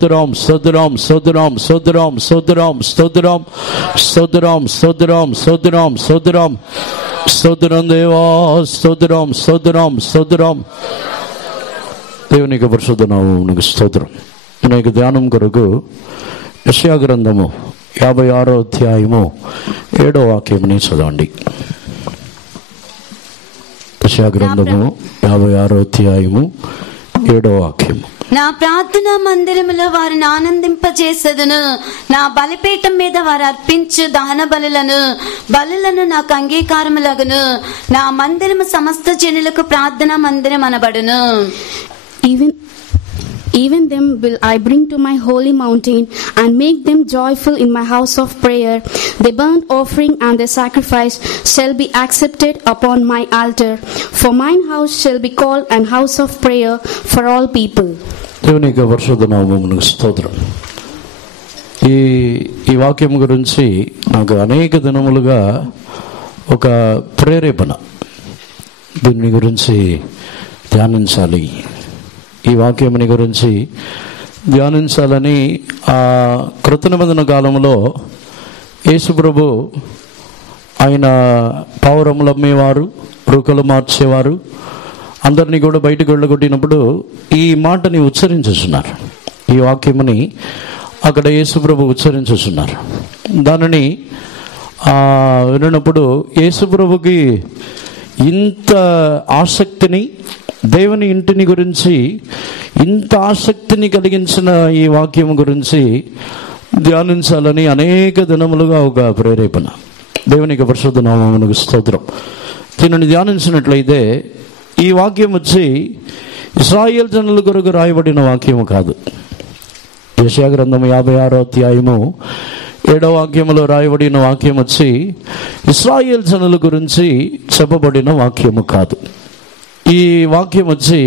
స్తోత్రం స్తోత్రం స్తోత్రం స్తోత్రం స్తోత్రం స్తోత్రం స్తోత్రం స్తోత్రం స్తోత్రం స్తోత్రం స్తోత్రం దేవా స్తోత్రం స్తోత్రం స్తోత్రం. దేవునికి పరిశుద్ధ నామమునకు స్తోత్రం. అనేక ధ్యానం కొరకు యెషయా గ్రంథము 56వ అధ్యాయము 7వ వాక్యముని చదవండి. యెషయా గ్రంథము 56వ అధ్యాయము 7వ వాక్యము. నా ప్రార్థనా మందిరములో వారిని ఆనందింపజేసేదను. నా బలిపీఠం మీద వారు అర్పించు దహన బలులను నాకు అంగీకారములగును. నా మందిరము సమస్త జనులకు ప్రార్థనా మందిరం అనబడును. Even them will I bring to my holy mountain and make them joyful in my house of prayer. The burnt offering and the sacrifice shall be accepted upon my altar. For mine house shall be called an house of prayer for all people. దేవునికి పరిశుద్ధ నామమునకు స్తోత్రం. ఈ వాక్యం గురించి నాకు అనేక దినములుగా ఒక ప్రేరేపణ, దీని గురించి ధ్యానించాలి, ఈ వాక్యముని గురించి ధ్యానించాలని. ఆ కృత నిబంధన కాలంలో యేసు ప్రభు ఆయన పావురములు అమ్మేవారు, రూకలు మార్చేవారు, అందరినీ కూడా బయటకు వెళ్ళగొట్టినప్పుడు ఈ మాటని ఉచ్చరించుతున్నారు. ఈ వాక్యముని అక్కడ యేసు ప్రభు ఉచ్చరించుతున్నారు. దానిని విన్నప్పుడు యేసు ప్రభుకి ఇంత ఆసక్తిని, దేవుని ఇంటిని గురించి ఇంత ఆసక్తిని కలిగించిన ఈ వాక్యం గురించి ధ్యానించాలని అనేక దినములుగా ఒక ప్రేరేపణ. దేవునికి పరిశుద్ధ నామమునకు స్తోత్రం. దీనిని ధ్యానించినట్లయితే ఈ వాక్యం వచ్చి ఇశ్రాయేల్ జనుల కొరకు రాయబడిన వాక్యము కాదు. యెషయా గ్రంథము 56వ అధ్యాయము 7వ వాక్యములో రాయబడిన వాక్యం వచ్చి ఇశ్రాయేల్ జనుల గురించి చెప్పబడిన వాక్యము కాదు. ఈ వాక్యం వచ్చి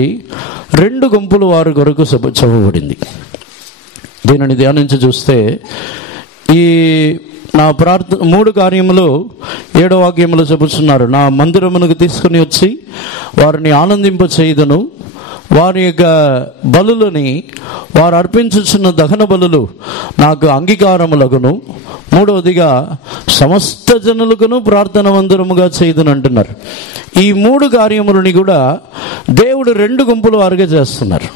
2 గుంపుల వారి కొరకు చెప్పబడింది. దీనిని ధ్యానించి చూస్తే ఈ నా 3 కార్యములు 7వ వాక్యములు చెబుతున్నారు. నా మందిరమునకు తీసుకుని వచ్చి వారిని ఆనందింప చేయుదును, వారి యొక్క బలులని, వారు అర్పించుచున్న దహన బలులు నాకు అంగీకారములగును. 3వదిగా సమస్త జనులకును ప్రార్థన మందిరముగా చేయుదును అంటున్నారు. ఈ 3 కార్యములని కూడా దేవుడు 2 గుంపుల వారుగా చేస్తున్నారు.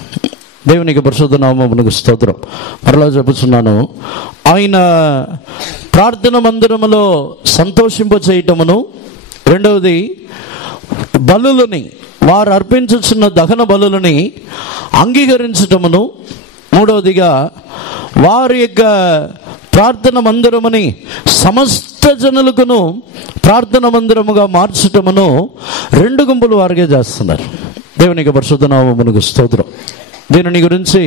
దేవునికి పరిశుద్ధ నామమునకు స్తోత్రం. మరలా చెప్పుచున్నాను, ఆయన ప్రార్థన మందిరములో సంతోషింప చేయటమును, 2వది బలులని, వారు అర్పించుచున్న దహన బలులని అంగీకరించటమును, 3వదిగా వారి యొక్క ప్రార్థన మందిరముని సమస్త జనులకును ప్రార్థన మందిరముగా మార్చటమును 2 గుంపుల వారిగా చేస్తున్నారు. దేవునికి పరిశుద్ధ నామమునకు స్తోత్రం. దీనిని గురించి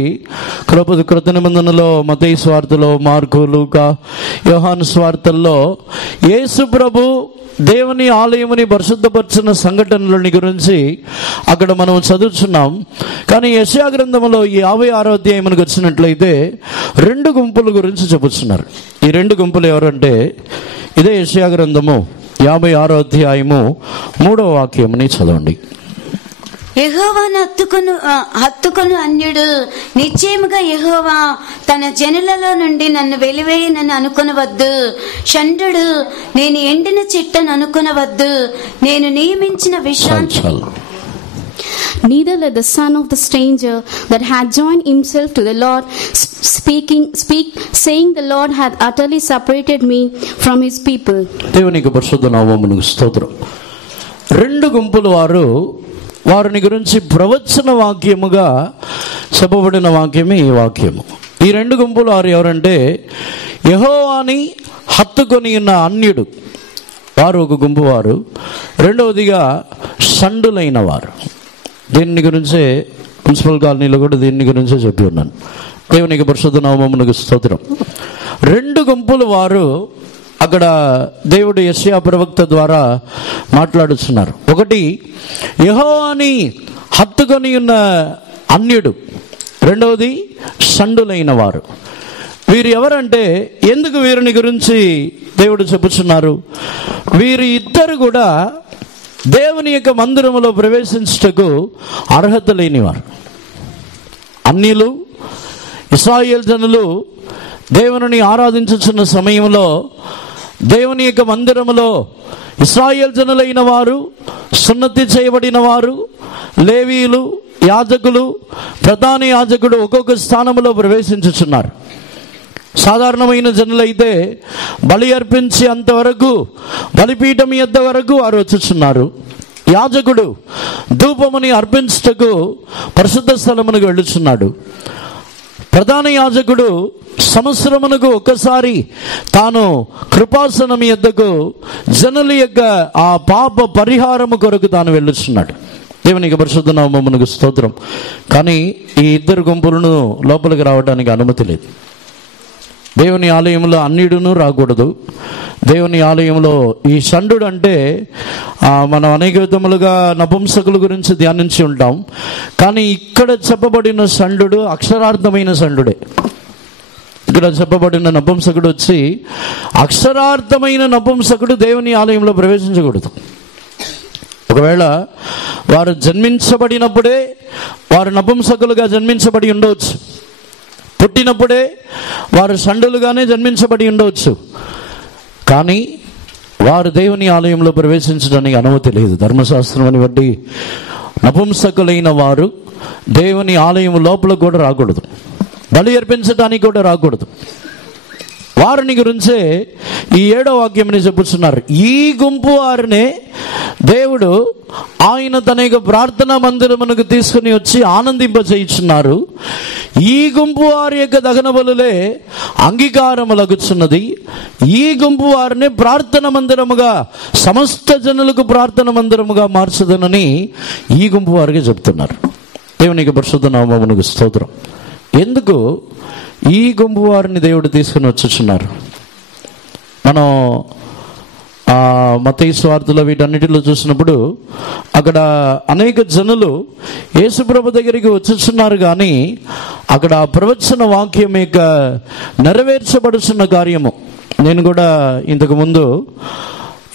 కృత నిబంధనలో, మత్తయి సువార్తలో, మార్కు, లూకా, యోహాను సువార్తల్లో యేసు ప్రభు దేవుని ఆలయముని పరిశుద్ధపరిచిన సంఘటనలని గురించి అక్కడ మనం చదువుతున్నాం. కానీ యెషయా గ్రంథంలో ఈ 56వ అధ్యాయమునికి వచ్చినట్లయితే 2 గుంపుల గురించి చెబుతున్నారు. ఈ 2 గుంపులు ఎవరంటే, ఇదే యెషయా గ్రంథము 56వ అధ్యాయము 3వ వాక్యముని చదవండి. యెహోవాను హత్తుకొను అన్యుడు నిశ్చయముగా యెహోవా తన జనులలో నుండి నన్ను వెలివేయనని అనుకొనవద్దు. షండ్రుడు నేను ఎండిన చెట్టను అనుకొనవద్దు. నేను నియమించిన విశ్రాంతి. Neither let the son of the stranger that had joined himself to the Lord speak, saying, the Lord hath utterly separated me from his people. దేవునికి పరిశుద్ధ నామమునకు స్తోత్రం. 2 గుంపుల వారు, వారిని గురించి ప్రవచన వాక్యముగా చెప్పబడిన వాక్యమే ఈ వాక్యము. ఈ 2 గుంపులు వారు ఎవరంటే, యెహోవాని హత్తుకొని ఉన్న అన్యుడు, వారు ఒక గుంపు వారు. 2వదిగా షండులైన వారు. దీని గురించే మున్సిపల్ కాలనీలో కూడా దీని గురించే చెప్పి ఉన్నాను. దేవునికి పరిశుద్ధ నామమునకు స్తోత్రం. 2 గుంపుల వారు అక్కడ దేవుడు యెషయా ప్రవక్త ద్వారా మాట్లాడుతున్నారు. ఒకటి యెహోవాని హత్తుకొని ఉన్న అన్యుడు, 2వది షండులైన వారు. వీరు ఎవరంటే, ఎందుకు వీరిని గురించి దేవుడు చెప్పుచున్నారు? వీరి ఇద్దరు కూడా దేవుని యొక్క మందిరములో ప్రవేశించుటకు అర్హత లేనివారు. అన్యులు ఇశ్రాయేలు జనులు దేవుని ఆరాధించుచున్న సమయంలో దేవుని యొక్క మందిరములో ఇశ్రాయేలు జనులైన వారు, సున్నతి చేయబడిన వారు, లేవీయులు, యాజకులు, ప్రధాన యాజకుడు ఒక్కొక్క స్థానంలో ప్రవేశించుచున్నారు. సాధారణమైన జనులైతే బలి అర్పించి అంతవరకు బలిపీఠం యొద్ద వరకు వారు వచ్చుచున్నారు. యాజకుడు ధూపముని అర్పించుటకు పరిశుద్ధ స్థలమునకు వెళ్ళుచున్నాడు. ప్రధాన యాజకుడు సంవత్సరమునకు ఒక్కసారి తాను కృపాసనం యొద్దకు జనుల యొక్క ఆ పాప పరిహారము కొరకు తాను వెళ్ళుచున్నాడు. దేవునికి పరిశుద్ధ నామమునకు స్తోత్రం. కానీ ఈ ఇద్దరు గుంపులను లోపలికి రావడానికి అనుమతి లేదు. దేవుని ఆలయంలో అన్యుడును రాకూడదు. దేవుని ఆలయంలో ఈ షండు అంటే మనం అనేక విధములుగా నపుంసకుల గురించి ధ్యానించి ఉంటాం. కానీ ఇక్కడ చెప్పబడిన షండు అక్షరార్థమైన షండుడే. ఇక్కడ చెప్పబడిన నపుంసకుడు వచ్చి అక్షరార్థమైన నపుంసకుడు దేవుని ఆలయంలో ప్రవేశించకూడదు. ఒకవేళ వారు జన్మించబడినప్పుడే వారు నపుంసకులుగా జన్మించబడి ఉండవచ్చు, పుట్టినప్పుడే వారు షండులుగానే జన్మించబడి ఉండవచ్చు. కానీ వారు దేవుని ఆలయంలో ప్రవేశించడానికి అనుమతి లేదు. ధర్మశాస్త్రాన్ని బట్టి నపుంసకులైన వారు దేవుని ఆలయం లోపల కూడా రాకూడదు, బలి అర్పించడానికి కూడా రాకూడదు. వారిని గురించే ఈ 7వ వాక్యంని చెప్పుతున్నారు. ఈ గుంపు వారినే దేవుడు ఆయన తన యొక్క ప్రార్థనా మందిరమునకు తీసుకుని వచ్చి ఆనందింపచేయుచున్నారు. ఈ గుంపు వారి యొక్క దహన బలులే అంగీకారములగుచున్నది. ఈ గుంపు వారిని ప్రార్థన మందిరముగా, సమస్త జనులకు ప్రార్థన మందిరముగా మార్చదనని ఈ గుంపు వారికి చెప్తున్నారు. దేవునికి పరిశుద్ధ నామమునకు స్తోత్రం. ఎందుకు ఈ గుంపు వారిని దేవుడు తీసుకుని వచ్చుచున్నారు? మనం మత్తయి సువార్తలో వీటన్నిటిలో చూసినప్పుడు అక్కడ అనేక జనులు యేసుప్రభు దగ్గరికి వచ్చుచున్నారు. కానీ అక్కడ ప్రవచన వాక్యం యొక్క నెరవేర్చబడుచున్న కార్యము. నేను కూడా ఇంతకుముందు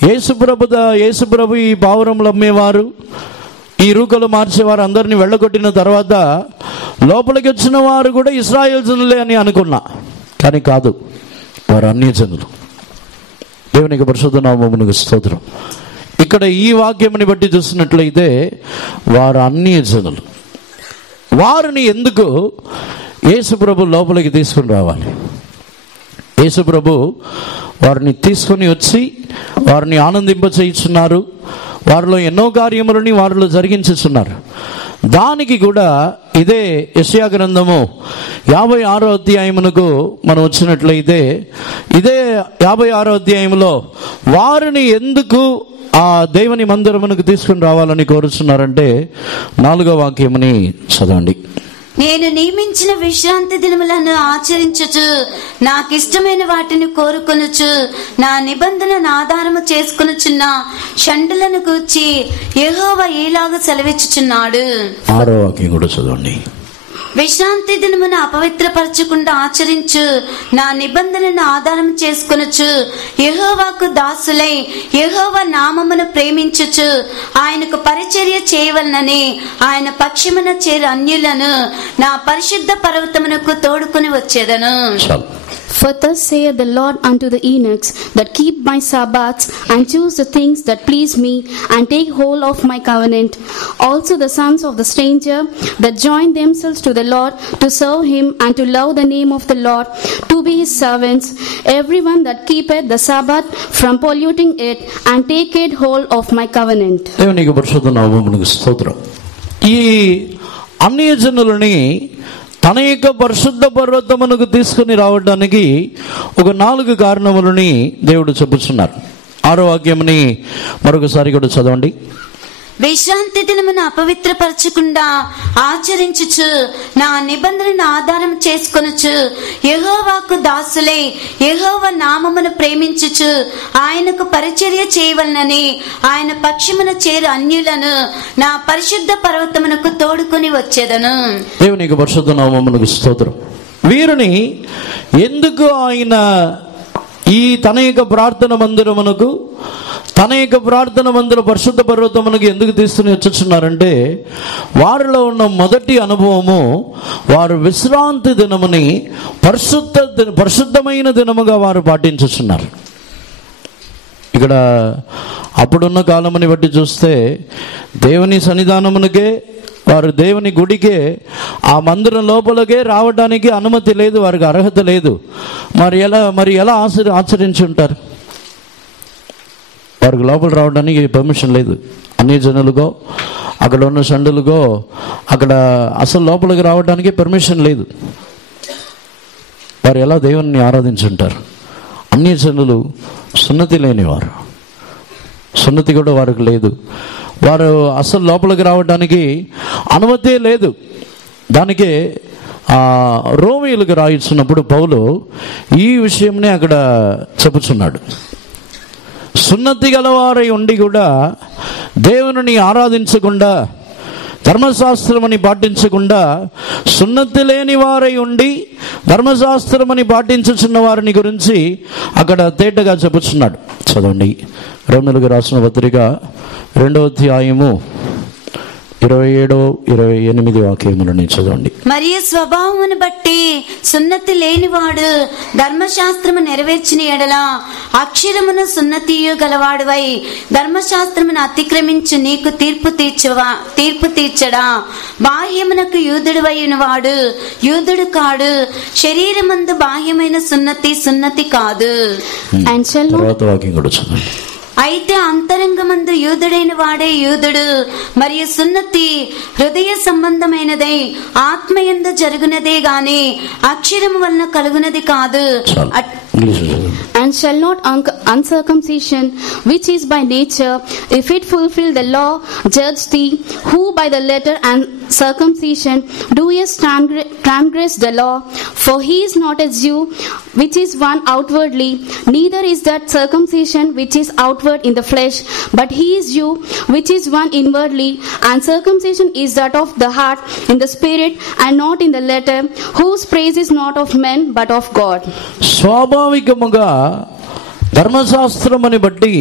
యేసుప్రభు ఈ పావురములు అమ్మేవారు, ఈ రూకలు మార్చేవారు అందరినీ వెళ్ళగొట్టిన తర్వాత లోపలికి వచ్చిన వారు కూడా ఇశ్రాయేలు జనులే అని అనుకున్నా. కానీ కాదు, వారు అన్య జనులు. దేవునికి పరిశుద్ధ నామమునకు స్తోత్రం. ఇక్కడ ఈ వాక్యముని బట్టి చూసినట్లయితే వారు అన్య జనులు. వారిని ఎందుకు యేసుప్రభు లోపలికి తీసుకుని రావాలి? యేసుప్రభు వారిని తీసుకొని వచ్చి వారిని ఆనందింపచేయుచున్నారు. వారిలో ఎన్నో కార్యములని వారిలో జరిగించుచున్నారు. దానికి కూడా ఇదే యెషయా గ్రంథము 56వ అధ్యాయమునకు మనం వచ్చినట్లయితే ఇదే 56వ అధ్యాయంలో వారిని ఎందుకు ఆ దేవుని మందిరమునకు తీసుకుని రావాలని కోరుచున్నారంటే 4వ వాక్యముని చదవండి. నేను నియమించిన విశ్రాంతి దినములను ఆచరించుచు నాకిష్టమైన వాటిని కోరుకొనుచు నా నిబంధనను ఆధారము చేసుకొనుచున్న షండులను గూర్చి యెహోవా ఈలాగు సెలవిచ్చుచున్నాడు. 6వ వాక్యం కూడా చదవండి. విశ్రాంతి దినమును అపవిత్రపరచకుండా ఆచరించు నా నిబంధనను ఆధారం చేసుకొనుచు యెహోవాకు దాసులై యెహోవా నామమును ప్రేమించుచు ఆయనకు పరిచర్య చేయవలనని ఆయన పక్షమున చేరు అన్యులను నా పరిశుద్ధ పర్వతమునకు తోడుకొని వచ్చేదను. For thus saith the Lord unto the eunuchs that keep my Sabbaths, and choose the things that please me, and take hold of my covenant. Also the sons of the stranger that join themselves to the Lord, to serve him, and to love the name of the Lord, to be his servants. Everyone that keepeth the Sabbath from polluting it, and taketh hold of my covenant. దేవునికి పరిశుద్ధ నామమునకు స్తోత్రం. ఈ అన్యజనులని తన యొక్క పరిశుద్ధ పర్వతమునకు తీసుకుని రావడానికి ఒక 4 కారణములని దేవుడు చెప్పుచున్నారు. 6వ వాక్యముని మరొకసారి కూడా చదవండి. విశ్రాంతి దినమును అపవిత్రపరచకుండా ఆచరించుచు నా నిబంధనను ఆధారం చేసుకొనుచు యెహోవాకు దాసులై యెహోవా నామమును ప్రేమించుచు ఆయనకు పరిచర్య చేయవలనని ఆయన పక్షమున చేరు అన్యులను నా పరిశుద్ధ పర్వతమునకు తోడుకొని వచ్చేదను. దేవునికి పరిశుద్ధ నామమునకు స్తోత్రం. వీరిని ఎందుకు ఆయన ఈ తన యొక్క ప్రార్థన మందిరమునకు తన యొక్క ప్రార్థన మందిర పరిశుద్ధ పర్వతమునకు ఎందుకు తీసుకుని వచ్చుచున్నారంటే, వారిలో ఉన్న మొదటి అనుభవము, వారు విశ్రాంతి దినముని పరిశుద్ధమైన దినముగా వారు పాటించుచున్నారు. ఇక్కడ అప్పుడున్న కాలముని బట్టి చూస్తే దేవుని సన్నిధానమునకే, వారు దేవుని గుడికే, ఆ లోపలకే రావడానికి అనుమతి లేదు, వారికి అర్హత లేదు. మరి ఎలా ఆచరించి ఉంటారు? వారికి లోపల రావడానికి పర్మిషన్ లేదు. అన్ని జనులుగో, అక్కడ ఉన్న సండులుగో, అక్కడ అసలు లోపలికి రావడానికి పర్మిషన్ లేదు. వారు ఎలా దేవుని ఆరాధించుంటారు? అన్ని జనులు సున్నతి లేనివారు, సున్నతి కూడా వారికి లేదు. వారు అసలు లోపలికి రావడానికి అనుమతే లేదు. దానికే రోమీయులకు రాయించినప్పుడు పౌలు ఈ విషయంనే అక్కడ చెప్పుచున్నాడు. సున్నతి గలవారై ఉండి కూడా దేవుని ఆరాధించకుండా, ధర్మశాస్త్రమని పాటించకుండా, సున్నతి లేని వారై ఉండి ధర్మశాస్త్రమని పాటించుచున్న వారిని గురించి అక్కడ తేటగా చెప్పుచున్నాడు. చదవండి, రోమీయులకు రాసిన పత్రిక 2వ అధ్యాయము 27-28 వాక్యములను చదవండి. మరియు స్వభావమును బట్టి సున్నతి లేనివాడు ధర్మశాస్త్రము నెరవేర్చిన ఎడల అక్షరమును సున్నతియు గలవాడువై ధర్మశాస్త్రమును అతిక్రమించి నీకు తీర్పు తీర్చడా? బాహ్యమునకు యూదుడువైన వాడు యూదుడు కాడు, శరీరమందు బాహ్యమైన సున్నతి కాదు. తర్వాత వాక్యం కూడా చదవండి. అయితే అంతరంగమందు యూదుడైన వాడే యూదుడు, మరియు సున్నతి హృదయ సంబంధమైనదై ఆత్మయందు జరుగునదే గాని అక్షరము వలన కలుగునది కాదు. And shall not uncircumcision, which is by nature, if it fulfill the law, judge thee, who by the letter and circumcision doest transgress the law? For he is not a Jew, which is one outwardly, neither is that circumcision which is outward in the flesh, but he is Jew, which is one inwardly, and circumcision is that of the heart in the spirit, and not in the letter, whose praise is not of men but of God. స్వాభావికముగా ధర్మశాస్త్రమని బట్టి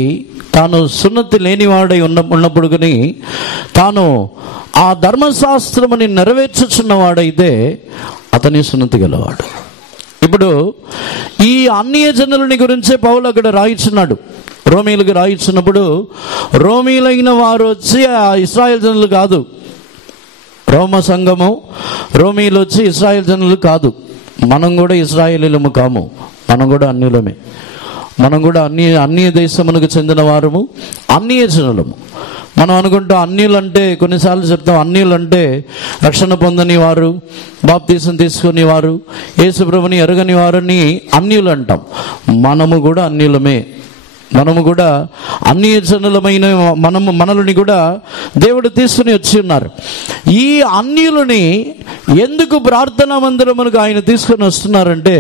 తాను సున్నతి లేనివాడై ఉన్నప్పుడు కానీ తాను ఆ ధర్మశాస్త్రమని నెరవేర్చుచున్నవాడైతే అతని సున్నతి గలవాడు. ఇప్పుడు ఈ అన్య జనులని గురించే పౌలు అక్కడ రాయించున్నాడు. రోమీయులకు రాయించినప్పుడు రోమీయులైన వారు వచ్చి ఆ ఇశ్రాయేల్ జనులు కాదు, రోమ సంఘము రోమీయులు వచ్చి ఇశ్రాయేల్ జనులు కాదు. మనం కూడా ఇశ్రాయేలీలము కాము, మనం కూడా అన్యులమే. మనం కూడా అన్య దేశమునకు చెందిన వారము, అన్య జనులము. మనం అనుకుంటాం అన్యులంటే, కొన్నిసార్లు చెప్తాం అన్యులంటే రక్షణ పొందని వారు, బాప్తీసం తీసుకుని వారు, యేసు ప్రభుని ఎరగని వారిని అన్యులు అంటాం. మనము కూడా అన్యులమే. మనము కూడా అన్య జనులమైన మనల్ని కూడా దేవుడు తీసుకుని వచ్చి ఉన్నారు. ఈ అన్యులని ఎందుకు ప్రార్థనా మందిరమునకు ఆయన తీసుకుని వస్తున్నారంటే,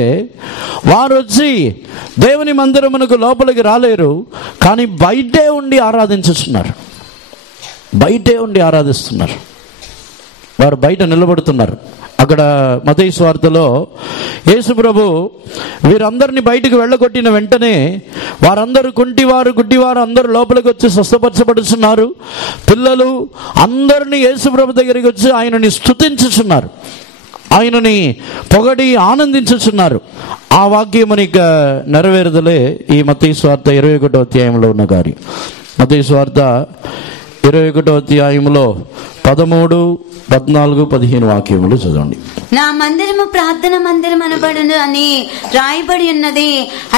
వారు వచ్చి దేవుని మందిరమునకు లోపలికి రాలేరు, కానీ బయటే ఉండి ఆరాధించుతున్నారు. బయటే ఉండి ఆరాధిస్తున్నారు. వారు బయట నిలబడుతున్నారు. అక్కడ మత్తయి సువార్తలో యేసు ప్రభు వీరందరినీ బయటికి వెళ్ళగొట్టిన వెంటనే వారందరూ కుంటివారు, గుడ్డివారు అందరూ లోపలికి వచ్చి స్వస్థపరచబడుతున్నారు. పిల్లలు అందరినీ యేసు ప్రభు దగ్గరికి వచ్చి ఆయనని స్తుతించుచున్నారు, ఆయనని పొగడి ఆనందించుచున్నారు. ఆ వాక్యముని నెరవేరుదలే ఈ మత్తయి సువార్త 21వ అధ్యాయంలో ఉన్న కార్యం. మత్తయి సువార్త 21వ అధ్యాయంలో 13, 14, 15 వాక్యములు చదవండి. నా మందిరము ప్రార్థన మందిరం అనబడును అని రాయబడి ఉన్నది.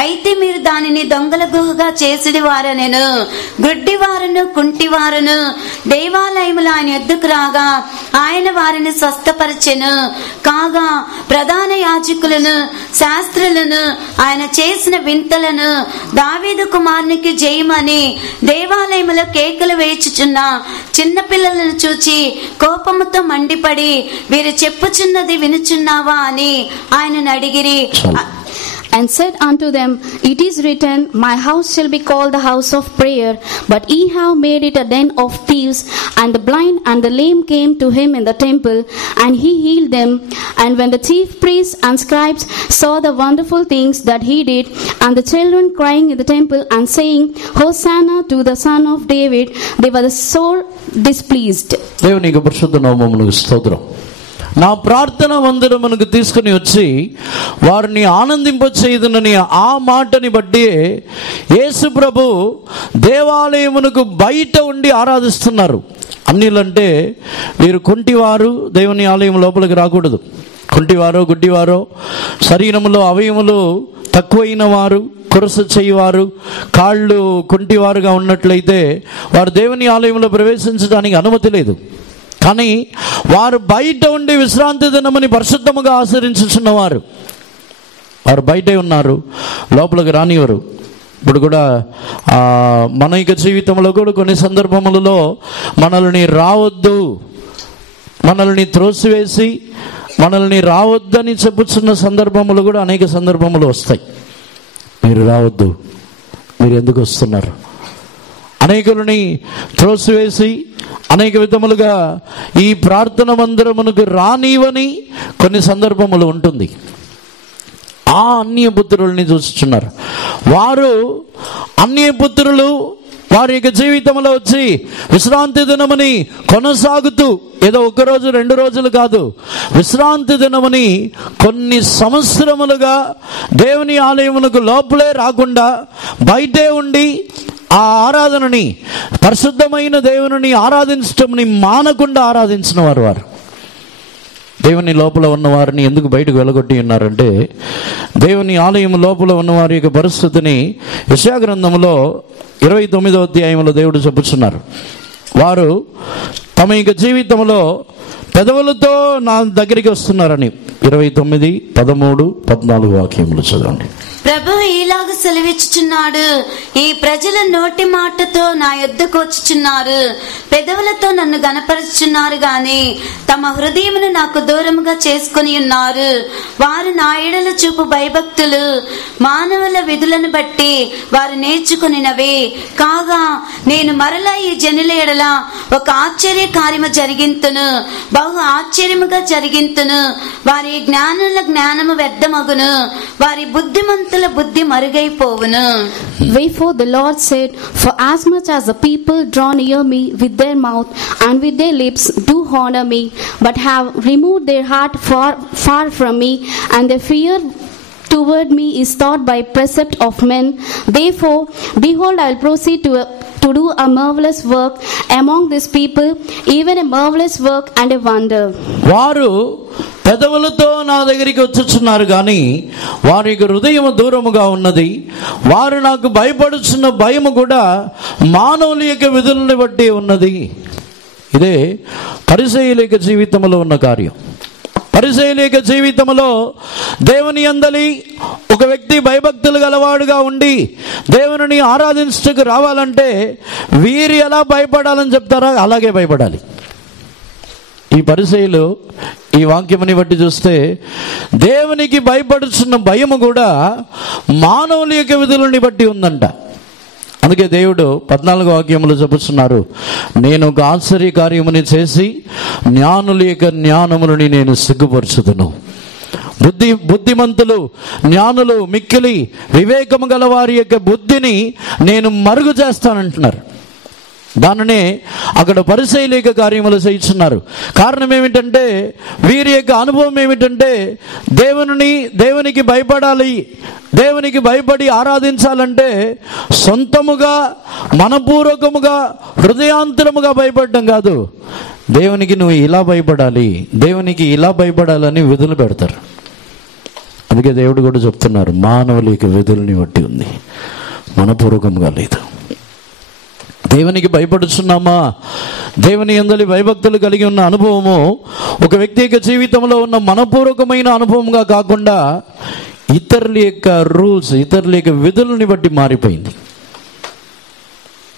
అయితే మీరు దానిని దొంగల గుహగా చేసిడి వారనెను. గుడ్డివారును కుంటివారును దేవాలయములు ఆయన ఎద్దుకు రాగా ఆయన వారిని స్వస్థపరిచెను. కాగా ప్రధాన యాజకులను శాస్త్రులను ఆయన చేసిన వింతలను దావీదు కుమారునికి జయమని దేవాలయములో కేకలు వేచుచున్న చిన్నపిల్లలను చూచి కోపముతో మండిపడి వీరు చెప్పుచున్నది వినుచున్నావా అని ఆయనను అడిగిరి. And said unto them, It is written, My house shall be called the house of prayer, but ye have made it a den of thieves. And the blind and the lame came to him in the temple, and he healed them. And when the chief priests and scribes saw the wonderful things that he did, and the children crying in the temple and saying, Hosanna to the Son of David, they were sore displeased. దేవునికి పరిశుద్ధ నామమునకు స్తోత్రం. నా ప్రార్థన మందిరమునకు తీసుకుని వచ్చి వారిని ఆనందింపచేయుదునని ఆ మాటని బట్టి యేసు ప్రభు దేవాలయమునకు బయట ఉండి ఆరాధిస్తున్నారు. అన్యులంటే వీరు కుంటివారు, దేవుని ఆలయం లోపలికి రాకూడదు. కుంటివారో గుడ్డివారో, శరీరములో అవయములు తక్కువైన వారు, కురస చేయవారు, కాళ్ళు కుంటివారుగా ఉన్నట్లయితే వారు దేవుని ఆలయంలో ప్రవేశించడానికి అనుమతి లేదు. కానీ వారు బయట ఉండి విశ్రాంతి దినమని పరిశుద్ధముగా ఆచరించుచున్నవారు. వారు బయటే ఉన్నారు, లోపలికి రానివారు. ఇప్పుడు కూడా మన యొక్క జీవితంలో కూడా కొన్ని సందర్భములలో మనల్ని రావద్దు, మనల్ని త్రోసివేసి మనల్ని రావద్దని చెప్పుచున్న సందర్భములు కూడా అనేక సందర్భములు వస్తాయి. మీరు రావద్దు, మీరు ఎందుకు వస్తున్నారు? అనేకులని త్రోసివేసి అనేక విధములుగా ఈ ప్రార్థన మందిరమునకు రానివని కొన్ని సందర్భములు ఉంటుంది. ఆ అన్యపుత్రుల్ని చూస్తున్నారు. వారు అన్యపుత్రులు వారి యొక్క జీవితంలో వచ్చి విశ్రాంతి దినమని కొనసాగుతూ, ఏదో ఒక్కరోజు 2 రోజులు కాదు, విశ్రాంతి దినమని కొన్ని సంవత్సరములుగా దేవుని ఆలయమునకు లోపలే రాకుండా బయటే ఉండి ఆ ఆరాధనని, పరిశుద్ధమైన దేవుని ఆరాధించటంని మానకుండా ఆరాధించిన వారు దేవుని లోపల ఉన్న వారిని ఎందుకు బయటకు వెళ్ళగొట్టి ఉన్నారంటే, దేవుని ఆలయం లోపల ఉన్న వారి యొక్క పరిస్థితిని యెషయా గ్రంథంలో 29వ అధ్యాయంలో దేవుడు చెప్పుచున్నారు. వారు తమ యొక్క జీవితంలో పెదవులతో నా దగ్గరికి వస్తున్నారని 29, 13, 14 వాక్యములు చదవండి. ప్రభువు ఈలాగ సెలవిచ్చుచున్నాడు, ఈ ప్రజల నోటి మాటతో నా యొద్దకు వచ్చుచున్నారు, పెదవులతో నన్ను గనపరుచుచున్నారు గాని తమ హృదయమును నాకు దూరముగా చేసుకుని ఉన్నారు. వారు నా ఎడల చూపు భయభక్తులు మానవుల విధులను బట్టి వారు నేర్చుకునినవే. కాగా నేను మరలా ఈ జనుల ఎడల ఒక ఆశ్చర్య కార్యము జరిగింతును, బహు ఆశ్చర్యముగా జరిగింతును. వారి జ్ఞానుల జ్ఞానము వ్యర్థమగును, వారి బుద్ధిమంతుల బుద్ధి మరుగైపోవును. Wherefore the Lord said, for as much as the people draw near me with their mouth and with their lips do honor me, but have removed their heart far from me, and their fear toward me is taught by precept of men. Therefore, behold, I will proceed to do a marvelous work among this people, even a marvelous work and a wonder. వారు పెదవులతో నా దగ్గరికి వచ్చుచున్నారు కానీ వారి యొక్క హృదయం దూరముగా ఉన్నది. వారు నాకు భయపడుచున్న భయము కూడా మానవుల యొక్క విధులను బట్టి ఉన్నది. ఇదే పరిసయ్యుల యొక్క జీవితంలో ఉన్న కార్యం. పరిసయ్యుల యొక్క జీవితంలో దేవుని యందలి ఒక వ్యక్తి భయభక్తులు గలవాడుగా ఉండి దేవుని ఆరాధించడానికి రావాలంటే వీరు ఎలా భయపడాలని చెప్తారో అలాగే భయపడాలి. ఈ పరిసయ్యులు ఈ వాక్యముని బట్టి చూస్తే దేవునికి భయపడుచున్న భయము కూడా మానవుల యొక్క విధులని బట్టి ఉందంట. అందుకే దేవుడు 14వ వాక్యములు చెప్పుచున్నారు, నేను ఒక ఆశ్చర్య కార్యముని చేసి జ్ఞానుల యొక్క జ్ఞానములని నేను సిగ్గుపరచుదును. బుద్ధిమంతులు, జ్ఞానులు, మిక్కిలి వివేకము గల వారి యొక్క బుద్ధిని నేను మరుగు చేస్తానంటున్నారు. దానినే అక్కడ పరిసయ్యుల యొక్క కార్యములు చేయించున్నారు. కారణం ఏమిటంటే వీరి యొక్క అనుభవం ఏమిటంటే దేవునికి భయపడాలి, దేవునికి భయపడి ఆరాధించాలంటే సొంతముగా మనపూర్వకముగా హృదయాంతరముగా భయపడడం కాదు. దేవునికి నువ్వు ఇలా భయపడాలి, దేవునికి ఇలా భయపడాలని విధులు పెడతారు. అందుకే దేవుడు కూడా చెప్తున్నారు, మానవుల యొక్క విధుల్ని బట్టి ఉంది, మనపూర్వకంగా లేదు. దేవునికి భయపడుచున్నామా, దేవుని యందలి భయభక్తులు కలిగి ఉన్న అనుభవము ఒక వ్యక్తి యొక్క జీవితంలో ఉన్న మనపూర్వకమైన అనుభవంగా కాకుండా ఇతరుల యొక్క రూల్స్, ఇతరుల యొక్క విధులని బట్టి మారిపోయింది.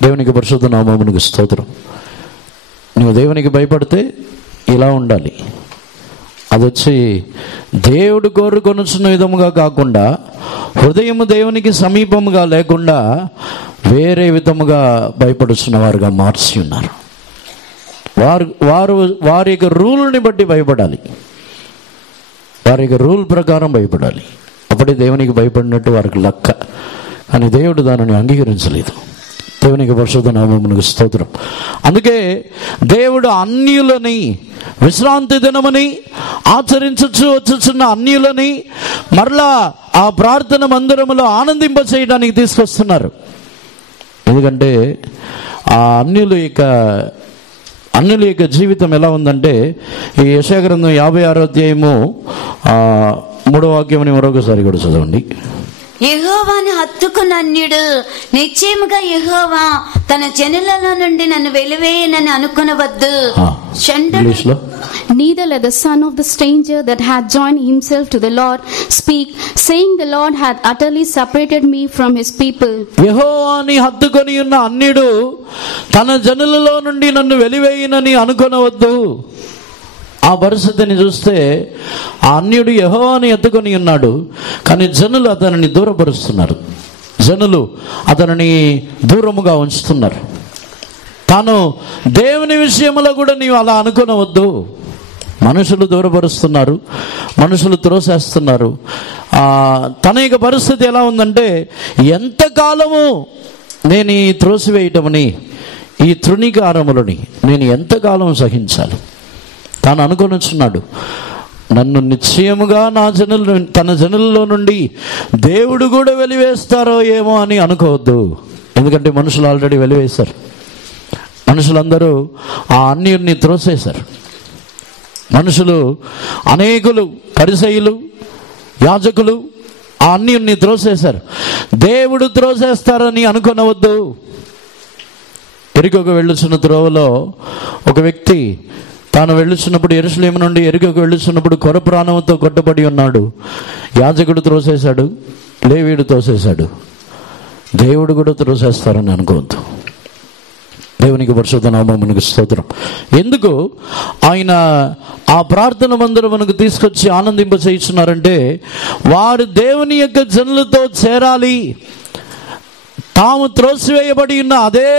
దేవునికి పరిశుద్ధ నామమునకు స్తోత్రం. నువ్వు దేవునికి భయపడితే ఇలా ఉండాలి. అది వచ్చి దేవుడు కోరుకొనుచున్న విధముగా కాకుండా, హృదయము దేవునికి సమీపముగా లేకుండా వేరే విధముగా భయపడుచున్న వారుగా మార్చి ఉన్నారు. వారి యొక్క రూల్ని బట్టి భయపడాలి, వారి యొక్క రూల్ ప్రకారం భయపడాలి. అప్పుడే దేవునికి భయపడినట్టు వారికి లెక్క. కానీ దేవుడు దానిని అంగీకరించలేదు. దేవునికి పరిశుద్ధ నామమునకు స్తోత్రం. అందుకే దేవుడు అన్యులని విశ్రాంతి దినమని వచ్చుచున్న అన్యులని మరలా ఆ ప్రార్థన మందిరములో ఆనందింప చేయడానికి తీసుకొస్తున్నారు. ఎందుకంటే ఆ అన్యుల యొక్క జీవితం ఎలా ఉందంటే, ఈ యెషయా గ్రంథం 56వ అధ్యాయము 3వ వాక్యమని మరొకసారి కూడా చదవండి. యెహోవాను హత్తుకున్న అన్యుడు నిశ్చయముగా యెహోవా తన జనులలో నుండి నన్ను వెలివేయనని అనుకొనవద్దు. Neither let the son of the stranger that hath joined himself to the Lord speak, saying, the Lord hath utterly separated me from his people. యెహోవాని హత్తుకొని ఉన్న అన్యుడు తన జనులలో నుండి నన్ను వెలివేయనని అనుకొనవద్దు. ఆ పరిస్థితిని చూస్తే ఆ అన్యుడు యెహోవాని ఎత్తుకొని ఉన్నాడు, కానీ జనులు అతనిని దూరపరుస్తున్నారు. జనులు అతనిని దూరముగా ఉంచుతున్నారు. తాను దేవుని విషయంలో కూడా నీవు అలా అనుకొనవద్దు. మనుషులు దూరపరుస్తున్నారు, మనుషులు త్రోసేస్తున్నారు. తన యొక్క పరిస్థితి ఎలా ఉందంటే, ఎంతకాలము నేను ఈ త్రోసివేయటమని, ఈ తృణీకారములని నేను ఎంతకాలం సహించాలి? తాను అనుకొనిచున్నాడు, నన్ను నిశ్చయముగా తన జనులలో నుండి దేవుడు కూడా వెలివేస్తారో ఏమో అని అనుకోవద్దు. ఎందుకంటే మనుషులు ఆల్రెడీ వెలివేశారు. మనుషులందరూ ఆ అన్యుడిని త్రోసేశారు. మనుషులు అనేకులు, పరిసయ్యులు, యాజకులు ఆ అన్యుడిని త్రోసేశారు. దేవుడు త్రోసేస్తారని అనుకొనవద్దు. ఎరికోకు వెళ్ళుచున్న త్రోవలో ఒక వ్యక్తి తాను వెళ్ళుచున్నప్పుడు, యెరూషలేము నుండి ఎరికోకు వెళ్ళుచున్నప్పుడు కొర ప్రాణంతో కొట్టబడి ఉన్నాడు. యాజకుడు త్రోసేశాడు, లేవీయుడు త్రోసేశాడు. దేవుడు కూడా త్రోసేస్తారని అనుకోవద్దు. దేవునికి పరిశుద్ధ నామమునకు స్తోత్రం. ఎందుకు ఆయన ఆ ప్రార్థన మందిరమునకు తీసుకొచ్చి ఆనందింప చేస్తున్నారంటే, వారు దేవుని యొక్క జనులతో చేరాలి. తాము త్రోసివేయబడి ఉన్న అదే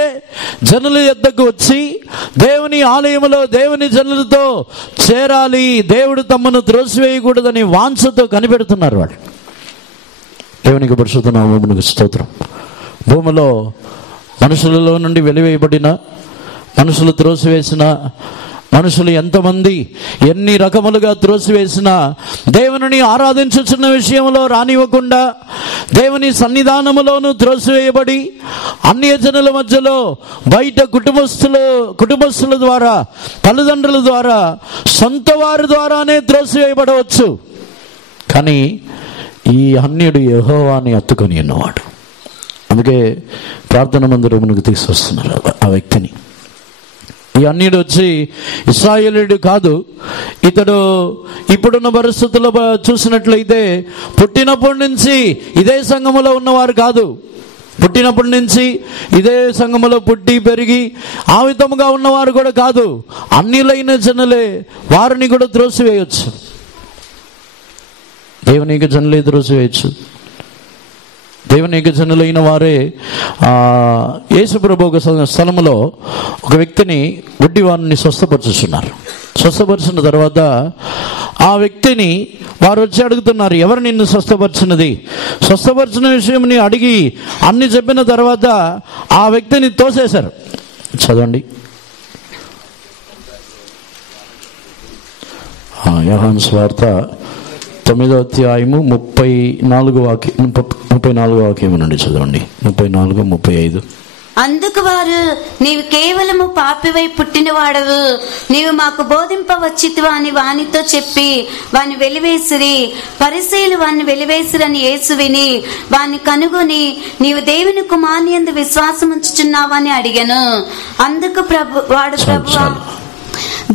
జనుల యొద్దకు వచ్చి దేవుని ఆలయములో దేవుని జనులతో చేరాలి. దేవుడు తమను త్రోసివేయకూడదని వాంఛతో కనిపెడుతున్నారు వాళ్ళు. దేవునికి పరిశుద్ధ నామమునకు స్తోత్రం. భూమిలో మనుషులలో నుండి వెలివేయబడిన, మనుషులు త్రోసివేసిన, మనుషులు ఎంతమంది ఎన్ని రకములుగా త్రోసివేసిన, దేవుని ఆరాధించుచున్న విషయంలో రానివ్వకుండా దేవుని సన్నిధానములోనూ త్రోసివేయబడి అన్య జనుల మధ్యలో బయట కుటుంబస్తుల ద్వారా, తల్లిదండ్రుల ద్వారా, సొంత వారి ద్వారానే త్రోసివేయబడవచ్చు. కానీ ఈ అన్యుడు యెహోవాని హత్తుకొని ఉన్నవాడు. అందుకే ప్రార్థన మందిరమునకు తీసుకొస్తున్నారు ఆ వ్యక్తిని. ఈ అన్యుడు వచ్చి ఇశ్రాయేలీయుడు కాదు. ఇతడు ఇప్పుడున్న పరిస్థితుల్లో చూసినట్లయితే పుట్టినప్పటి నుంచి ఇదే సంఘములో ఉన్నవారు కాదు. పుట్టినప్పటి నుంచి ఇదే సంఘములో పుట్టి పెరిగి ఆ విధముగా ఉన్నవారు కూడా కాదు. అన్యులైన జనులే, వారిని కూడా త్రోసివేయచ్చు. దేవుని యొక్క జనులే త్రోసివేయచ్చు. దేవుని యొక్క జనులైన వారే. యేసుప్రభు ఒక స్థలములో ఒక వ్యక్తిని, గుడ్డి వారిని స్వస్థపరుచుతున్నారు. స్వస్థపరిచిన తర్వాత ఆ వ్యక్తిని వారు వచ్చి అడుగుతున్నారు, ఎవరు నిన్ను స్వస్థపరిచినది? స్వస్థపరిచిన విషయం అడిగి అన్ని చెప్పిన తర్వాత ఆ వ్యక్తిని తోసేశారు. చదవండి. యోహాను సువార్త 9వ అధ్యాయము 34వ వాక్యం నుండి చదవండి. 34, 35. అందుకు వారు, నీవు కేవలము పాపివై పుట్టినవాడవు, నీవు మాకు బోధింపవచ్చితివా అని వానితో చెప్పి వాని వెలివేసిరి. పరిసయ్యులు వాని వెలివేసిరని యేసు విని వాని కనుగొని, నీవు దేవుని కుమారుని యందు విశ్వాసం ఉంచుచున్నావని అడిగాను. అందుకు వాడు, ప్రభువా.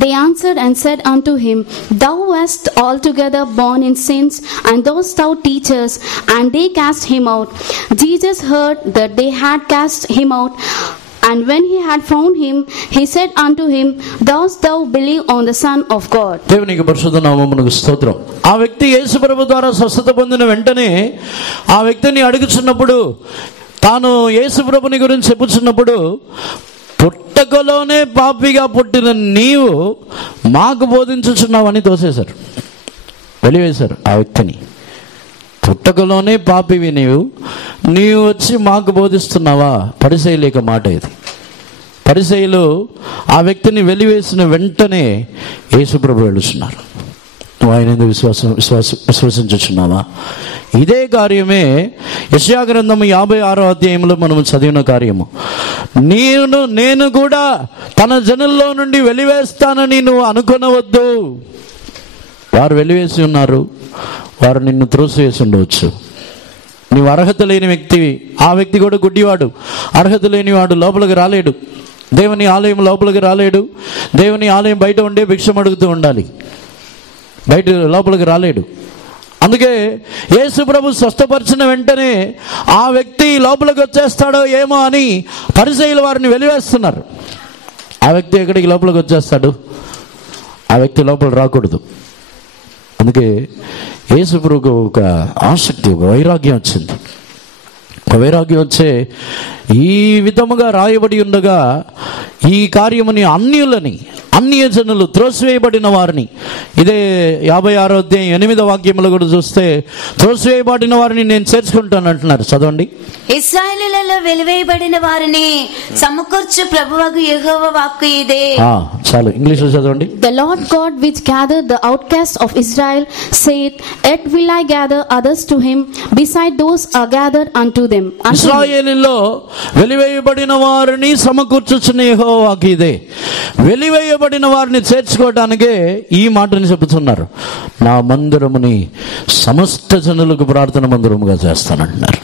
They answered and said unto him, Thou wast altogether born in sins, and those thou teachest. And they cast him out. Jesus heard that they had cast him out, and when he had found him, he said unto him, Dost thou believe on the Son of God? దేవునికి పరిశుద్ధ నామమునకు స్తోత్రం. ఆ వ్యక్తి యేసు ప్రభు ద్వారా స్వస్థత పొందిన వెంటనే ఆ వ్యక్తిని అడుగుచున్నప్పుడు, తాను యేసు ప్రభుని గురించి చెప్పుచున్నప్పుడు, పుట్టకలోనే పాపిగా పుట్టిన నీవు మాకు బోధించుచున్నావని తోసేశారు, వెలివేశారు ఆ వ్యక్తిని. పుట్టకలోనే పాపివి నీవు వచ్చి మాకు బోధిస్తున్నావా? పరిసయ్యుల మాట ఇది. పరిసయ్యులు ఆ వ్యక్తిని వెలివేసిన వెంటనే యేసుప్రభు వెళుతున్నారు. నువ్వు ఆయన ఎందుకు విశ్వసించుచున్నావా? ఇదే కార్యమే యెషయా గ్రంథము 56వ అధ్యాయంలో మనం చదివిన కార్యము. నేను కూడా తన జనుల్లో నుండి వెలివేస్తానని నువ్వు అనుకొనవద్దు. వారు వెలివేసి ఉన్నారు, వారు నిన్ను త్రోసివేసి ఉండవచ్చు. నీవు అర్హత లేని వ్యక్తివి. ఆ వ్యక్తి కూడా గుడ్డివాడు, అర్హత లేనివాడు, లోపలికి రాలేడు. దేవుని ఆలయం లోపలికి రాలేడు. దేవుని ఆలయం బయట ఉండే భిక్షం అడుగుతూ ఉండాలి, బయట లోపలికి రాలేడు. అందుకే యేసు ప్రభు స్వస్థపరిచిన వెంటనే ఆ వ్యక్తి లోపలికి వచ్చేస్తాడో ఏమో అని పరిసయ్యులు వారిని వెలివేస్తున్నారు. ఆ వ్యక్తి ఎక్కడికి లోపలికి వచ్చేస్తాడు? ఆ వ్యక్తి లోపల రాకూడదు. అందుకే యేసు ప్రభువుకు ఒక ఆసక్తి, ఒక వైరాగ్యం వచ్చింది. ఒక వైరాగ్యం వచ్చే ఈ విధముగా రాయబడి ఉండగా ఈ కార్యముని అన్య జనులు త్రోసివేయబడిన వారిని, ఇదే 56వ అధ్యాయం 8వ వాక్యంలో కూడా చూస్తే త్రోసివేయబడిన వారిని నేను చేర్చుకుంటాను అంటున్నారు. చదవండి. ఇశ్రాయేలులలో వెలివేయబడిన వారిని సమకూర్చు ప్రభువగు యెహోవా వాక్కు ఇదే. చాలు, ఇంగ్లీష్ లో చదవండి. The Lord God which gathered the outcasts of Israel saith, Yet will I gather others to him, beside those are gathered unto them. ఇశ్రాయేలులో వెలివేయబడిన వారిని సమకూర్చుచున్న యెహోవా వాక్కు ఇదే. వెలివేయబడిన వారిని చేర్చుకోవడానికే ఈ మాటని చెబుతున్నారు. నా మందిరముని సమస్త జనులకు ప్రార్థన మందిరముగా చేస్తానంటున్నారు.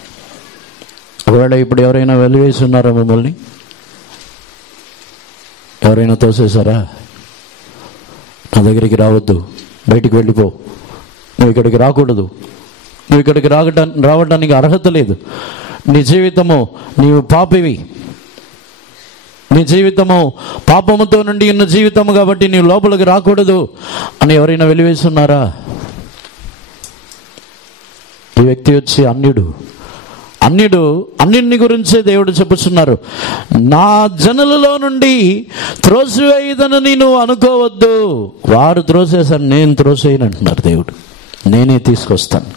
ఒకవేళ ఇప్పుడు ఎవరైనా వెలివేసి ఉన్నారా? మిమ్మల్ని ఎవరైనా తోసేశారా? నా దగ్గరికి రావద్దు, బయటికి వెళ్ళిపో, నువ్వు ఇక్కడికి రాకూడదు, నువ్వు ఇక్కడికి రావడానికి అర్హత లేదు, నీ జీవితము నీవు పాపివి, నీ జీవితము పాపముతో నుండి ఉన్న జీవితము కాబట్టి నీవు లోపలికి రాకూడదు అని ఎవరైనా వెలివేస్తున్నారా? ఈ వ్యక్తి వచ్చి అన్యుడిని గురించే దేవుడు చెప్పుచున్నారు. నా జనులలో నుండి త్రోసివేయదనని నువ్వు అనుకోవద్దు. వారు త్రోసేశారు, నేను త్రోసేయను అంటున్నారు దేవుడు. నేనే తీసుకొస్తాను,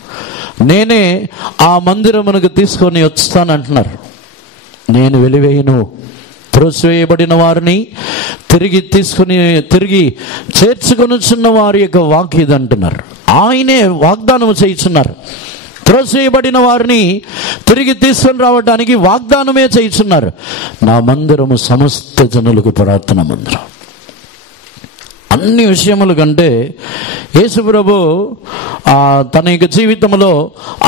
నేనే ఆ మందిరమునకు తీసుకొని వస్తాను అంటున్నారు. నేను వెలివేయను. త్రోసివేయబడిన వారిని తిరిగి చేర్చుకొనుచున్న వారి యొక్క వాక్కు ఇది అంటున్నారు. ఆయనే వాగ్దానం చేయుచున్నారు. త్రోసివేయబడిన వారిని తిరిగి తీసుకొని రావడానికి వాగ్దానమే చేయుచున్నారు. నా మందిరము సమస్త జనులకు ప్రార్థన మందిరం. అన్ని విషయముల కంటే యేసు ప్రభు తన యొక్క జీవితంలో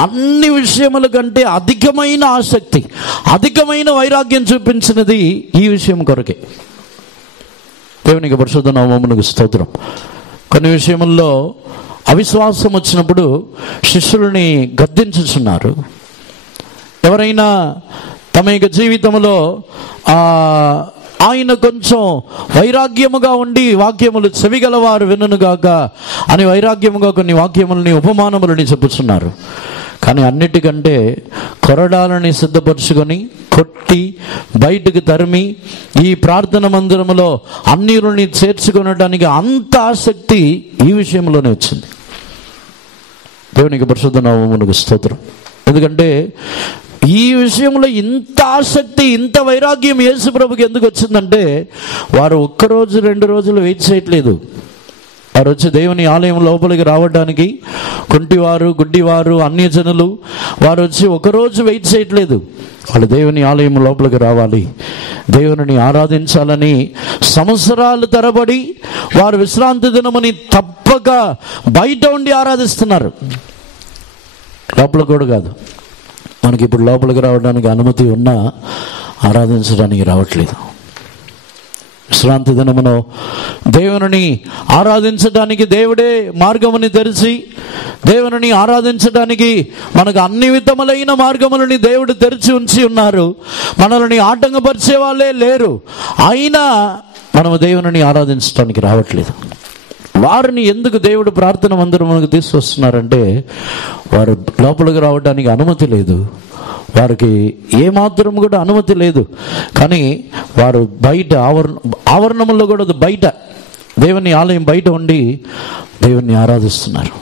అన్ని విషయముల కంటే అధికమైన ఆసక్తి, అధికమైన వైరాగ్యం చూపించినది ఈ విషయం కొరకే. దేవునికి పరిశుద్ధ నామమునకు స్తోత్రం. కొన్ని విషయముల్లో అవిశ్వాసం వచ్చినప్పుడు శిష్యుల్ని గద్దించుచున్నారు. ఎవరైనా తమ యొక్క జీవితంలో ఆయన కొంచెం వైరాగ్యముగా ఉండి వాక్యములు చెవిగలవారు వినుగాక అని వైరాగ్యముగా కొన్ని వాక్యములని ఉపమానములని చెప్పుచున్నారు. కానీ అన్నిటికంటే కొరడాలని సిద్ధపరచుకొని కొట్టి బయటకు తరిమి ఈ ప్రార్థన మందిరములో అన్యులని చేర్చుకొనడానికి అంత ఆసక్తి ఈ విషయంలోనే వచ్చింది. దేవునికి పరిశుద్ధ నామమునకు స్తోత్రం. ఎందుకంటే ఈ విషయంలో ఇంత ఆసక్తి, ఇంత వైరాగ్యం యేసు ప్రభుకి ఎందుకు వచ్చిందంటే వారు 1 రోజు 2 రోజులు వెయిట్ చేయట్లేదు. వారు వచ్చి దేవుని ఆలయం లోపలికి రావడానికి కుంటివారు, గుడ్డివారు, అన్యజనులు వారు వచ్చి 1 రోజు వెయిట్ చేయట్లేదు. వాళ్ళు దేవుని ఆలయం లోపలికి రావాలి, దేవుని ఆరాధించాలని సంవత్సరాలు తరబడి వారు విశ్రాంతి దినమని తప్పక బయట ఉండి ఆరాధిస్తున్నారు. లోపల కూడా కాదు. మనకి ఇప్పుడు లోపలికి రావడానికి అనుమతి ఉన్నా ఆరాధించడానికి రావట్లేదు. విశ్రాంతి దినమును దేవుని ఆరాధించడానికి దేవుడే మార్గముని తెరిచి, దేవుని ఆరాధించడానికి మనకు అన్ని విధములైన మార్గములని దేవుడు తెరిచి ఉంచి ఉన్నారు. మనల్ని ఆటంకపరిచే వాళ్ళే లేరు. అయినా మనము దేవుని ఆరాధించడానికి రావట్లేదు. వారిని ఎందుకు దేవుడు ప్రార్థన మందిరమునకు తీసుకొస్తున్నారంటే వారు లోపలికి రావడానికి అనుమతి లేదు, వారికి ఏమాత్రం కూడా అనుమతి లేదు. కానీ వారు బయట ఆవరణంలో కూడా బయట దేవుని ఆలయం బయట ఉండి దేవుణ్ణి ఆరాధిస్తున్నారు.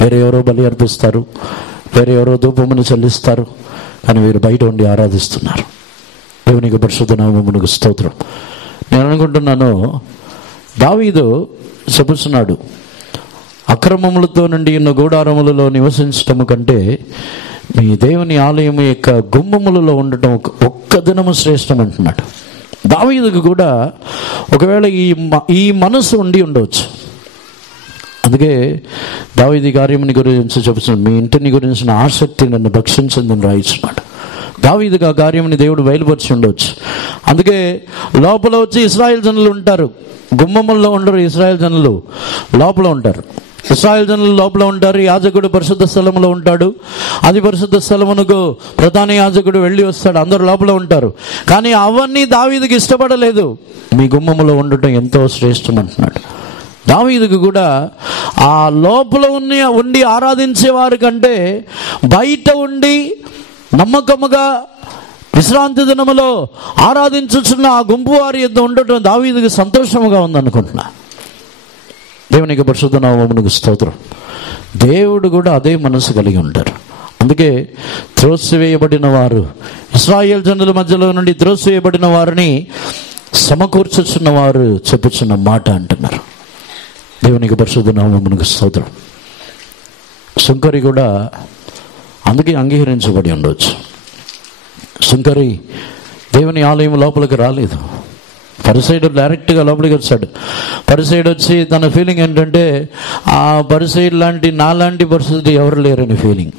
వేరే ఎవరో బలి అర్పిస్తారు, వేరే ఎవరో ధూపమును చెల్లిస్తారు, కానీ వీరు బయట ఉండి ఆరాధిస్తున్నారు. దేవునికి పరిశుద్ధ నామమునకు స్తోత్రం. నేను అనుకుంటున్నాను, దావీదు చెబుతున్నాడు, అక్రమములతో నుండి ఉన్న గూడారములలో నివసించటము కంటే మీ దేవుని ఆలయం యొక్క గుమ్మములలో ఉండటం ఒక్క దినము శ్రేష్టం అంటున్నాడు. దావీదుకు కూడా ఒకవేళ ఈ మనసు ఉండి ఉండవచ్చు. అందుకే దావీదు కార్యముని గురించి చెబుతున్నాడు, మీ ఇంటిని గురించిన ఆసక్తి నన్ను భక్షించిందని రాయించున్నాడు. దావీదుకు ఆ కార్యముని దేవుడు బయలుపరిచి ఉండవచ్చు. అందుకే లోపల వచ్చి ఇశ్రాయేల్ జనులు ఉంటారు, గుమ్మముల్లో ఉండరు. ఇశ్రాయేల్ జనులు లోపల ఉంటారు. ఇశ్రాయేల్ జనులు లోపల ఉంటారు. యాజకుడు పరిశుద్ధ స్థలములో ఉంటాడు. అది పరిశుద్ధ స్థలమునకు ప్రధాన యాజకుడు వెళ్ళి వస్తాడు. అందరు లోపల ఉంటారు. కానీ అవన్నీ దావీదుకి ఇష్టపడలేదు. మీ గుమ్మములో ఉండటం ఎంతో శ్రేష్టం అంటున్నాడు. దావీదుకు కూడా ఆ లోపల ఉండి ఆరాధించేవారి కంటే బయట ఉండి నమ్మకముగా విశ్రాంతి దినములో ఆరాధించుచున్న ఆ గుంపు వారి యొద్ద ఉండటం దావీదుకు సంతోషముగా ఉందనుకుంటున్నా. దేవునికి పరిశుద్ధ నామమునకు స్తోత్రం. దేవుడు కూడా అదే మనసు కలిగి ఉంటారు. అందుకే త్రోసివేయబడిన వారు, ఇశ్రాయేల్ జనుల మధ్యలో నుండి త్రోసివేయబడిన వారిని సమకూర్చుచున్న వారు చెప్పుచున్న మాట అంటున్నారు. దేవునికి పరిశుద్ధ నామమునకు స్తోత్రం. సుంకరి కూడా అందుకే అంగీకరించబడి ఉండవచ్చు. సుంకరి దేవుని ఆలయం లోపలికి రాలేదు. పరిసైడు డైరెక్ట్గా లోపలికి వచ్చాడు. పరిసైడు వచ్చి తన ఫీలింగ్ ఏంటంటే, ఆ పరిసైడు లాంటి నాలాంటి పరిస్థితి ఎవరు లేరని ఫీలింగ్.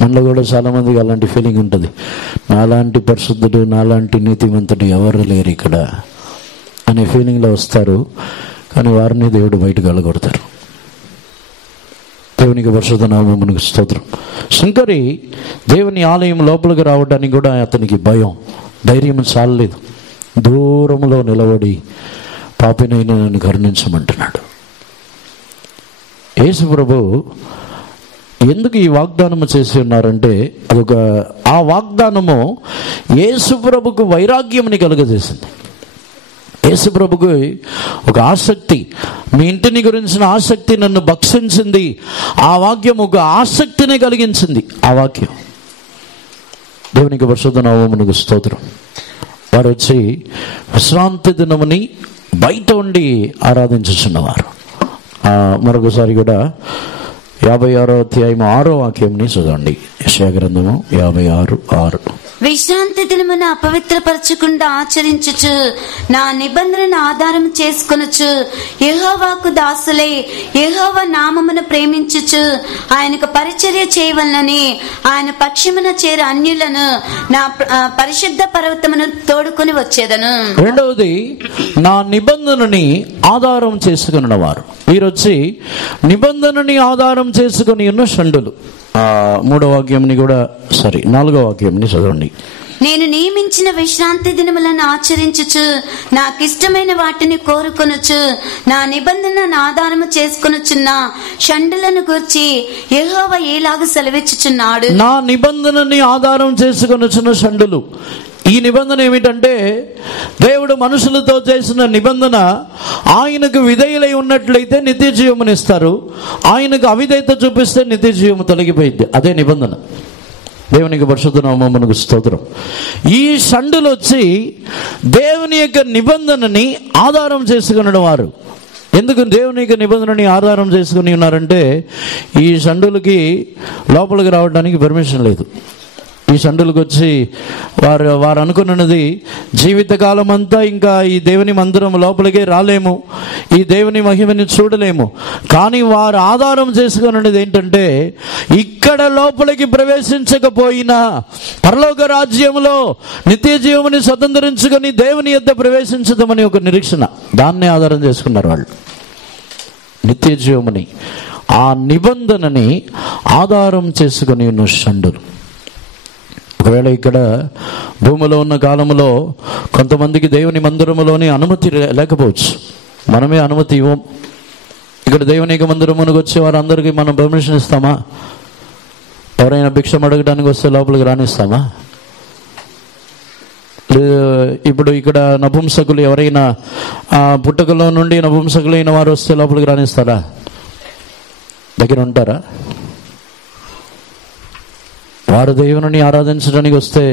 మనలో కూడా చాలామందికి అలాంటి ఫీలింగ్ ఉంటుంది. నాలాంటి పరిశుద్ధుడు, నాలాంటి నీతిమంతుడు ఎవరు లేరు ఇక్కడ అనే ఫీలింగ్లో వస్తారు. కానీ వారిని దేవుడు బయటకు వెళ్ళగొడతారు. దేవునికి పరిశుద్ధ నామమునకు స్తోత్రం. సుంకరి దేవుని ఆలయం లోపలికి రావడానికి కూడా అతనికి భయం, ధైర్యం చాలలేదు. దూరంలో నిలబడి పాపినైన నన్ను కరుణించమంటున్నాడు. యేసు ప్రభు ఎందుకు ఈ వాగ్దానము చేసి ఉన్నారంటే, ఆ వాగ్దానము యేసు ప్రభుకు వైరాగ్యముని కలుగజేసింది. యేసు ప్రభుకు ఒక ఆసక్తి, మీ ఇంటిని గురించిన ఆసక్తి నన్ను భక్షించింది. ఆ వాక్యం ఒక ఆసక్తిని కలిగించింది. ఆ వాక్యం దేవునికి పరిశుద్ధ నామమునకు స్తోత్రం. వారు వచ్చి విశ్రాంతి దినముని బయట ఉండి ఆరాధించుచున్నవారు. మరొకసారి కూడా 56వ అధ్యాయం 6వ వాక్యంని చదవండి. యెషయా గ్రంథము 56:6. విశ్రాంతి దినమును అపవిత్రపరచకుండా ఆచరించుచు నా నిబంధనను ఆధారం చేసుకొనుచు యెహోవాకు దాసులై యెహోవా నామమును ప్రేమించుచు ఆయనకు పరిచర్య చేయవలనని ఆయన పక్షమున చేరు అన్యులను నా పరిశుద్ధ పర్వతమును తోడుకొని వచ్చేదను. రెండవది, నా నిబంధనని ఆధారం చేసుకున్నవారు. వీరొచ్చి నిబంధనని ఆధారం చేసుకుని ఉన్న షండులు. 3వ వాక్యంని కూడా 4వ వాక్యంని చదవండి. నేను నియమించిన విశ్రాంతి దినములను ఆచరించుచు నాకిష్టమైన వాటిని కోరుకొనుచు నా నిబంధనను ఆధారము చేసుకొనుచున్న షండులను గూర్చి యెహోవా ఏలాగు సెలవిచ్చుచున్నాడు. నా నిబంధనని ఆధారం చేసుకొనుచున్న షండులు. ఈ నిబంధన ఏమిటంటే, దేవుడు మనుషులతో చేసిన నిబంధన, ఆయనకు విధేయులై ఉన్నట్లయితే నిత్య జీవమునిస్తారు, ఆయనకు అవిధేయత చూపిస్తే నిత్య జీవము తొలగిపోయింది. అదే నిబంధన. దేవునికి పరిశుద్ధ నామమునకు స్తోత్రం. ఈ షండులు వచ్చి దేవుని యొక్క నిబంధనని ఆధారం చేసుకున్న వారు. ఎందుకు దేవుని యొక్క నిబంధనని ఆధారం చేసుకుని ఉన్నారంటే, ఈ షండులకి లోపలికి రావడానికి పర్మిషన్ లేదు. ఈ షండులకు వచ్చి వారు అనుకున్నది, జీవితకాలం అంతా ఇంకా ఈ దేవుని మందిరం లోపలికే రాలేము, ఈ దేవుని మహిమని చూడలేము. కానీ వారు ఆధారం చేసుకున్నది ఏంటంటే, ఇక్కడ లోపలికి ప్రవేశించకపోయినా పరలోక రాజ్యంలో నిత్య జీవముని స్వతంత్రించుకొని దేవుని యొద్ద ప్రవేశించదమని ఒక నిరీక్షణ. దాన్నే ఆధారం చేసుకున్నారు వాళ్ళు. నిత్య జీవముని, ఆ నిబంధనని ఆధారం చేసుకుని ఉన్న షండులు. ఒకవేళ ఇక్కడ భూమిలో ఉన్న కాలంలో కొంతమందికి దేవుని మందిరములోని అనుమతి లేకపోవచ్చు. మనమే అనుమతి ఇవ్వం. ఇక్కడ దేవుని మందిరమునకు వచ్చే వారందరికీ మనం పర్మిషన్ ఇస్తామా? ఎవరైనా భిక్షం అడగడానికి వస్తే లోపలికి రానిస్తామా? ఇప్పుడు ఇక్కడ నపుంసకులు ఎవరైనా పుట్టకలో నుండి నపుంసకులైన వారు వస్తే లోపలికి రానిస్తారా? దగ్గర ఉంటారా? వారు దేవుని ఆరాధించడానికి వస్తే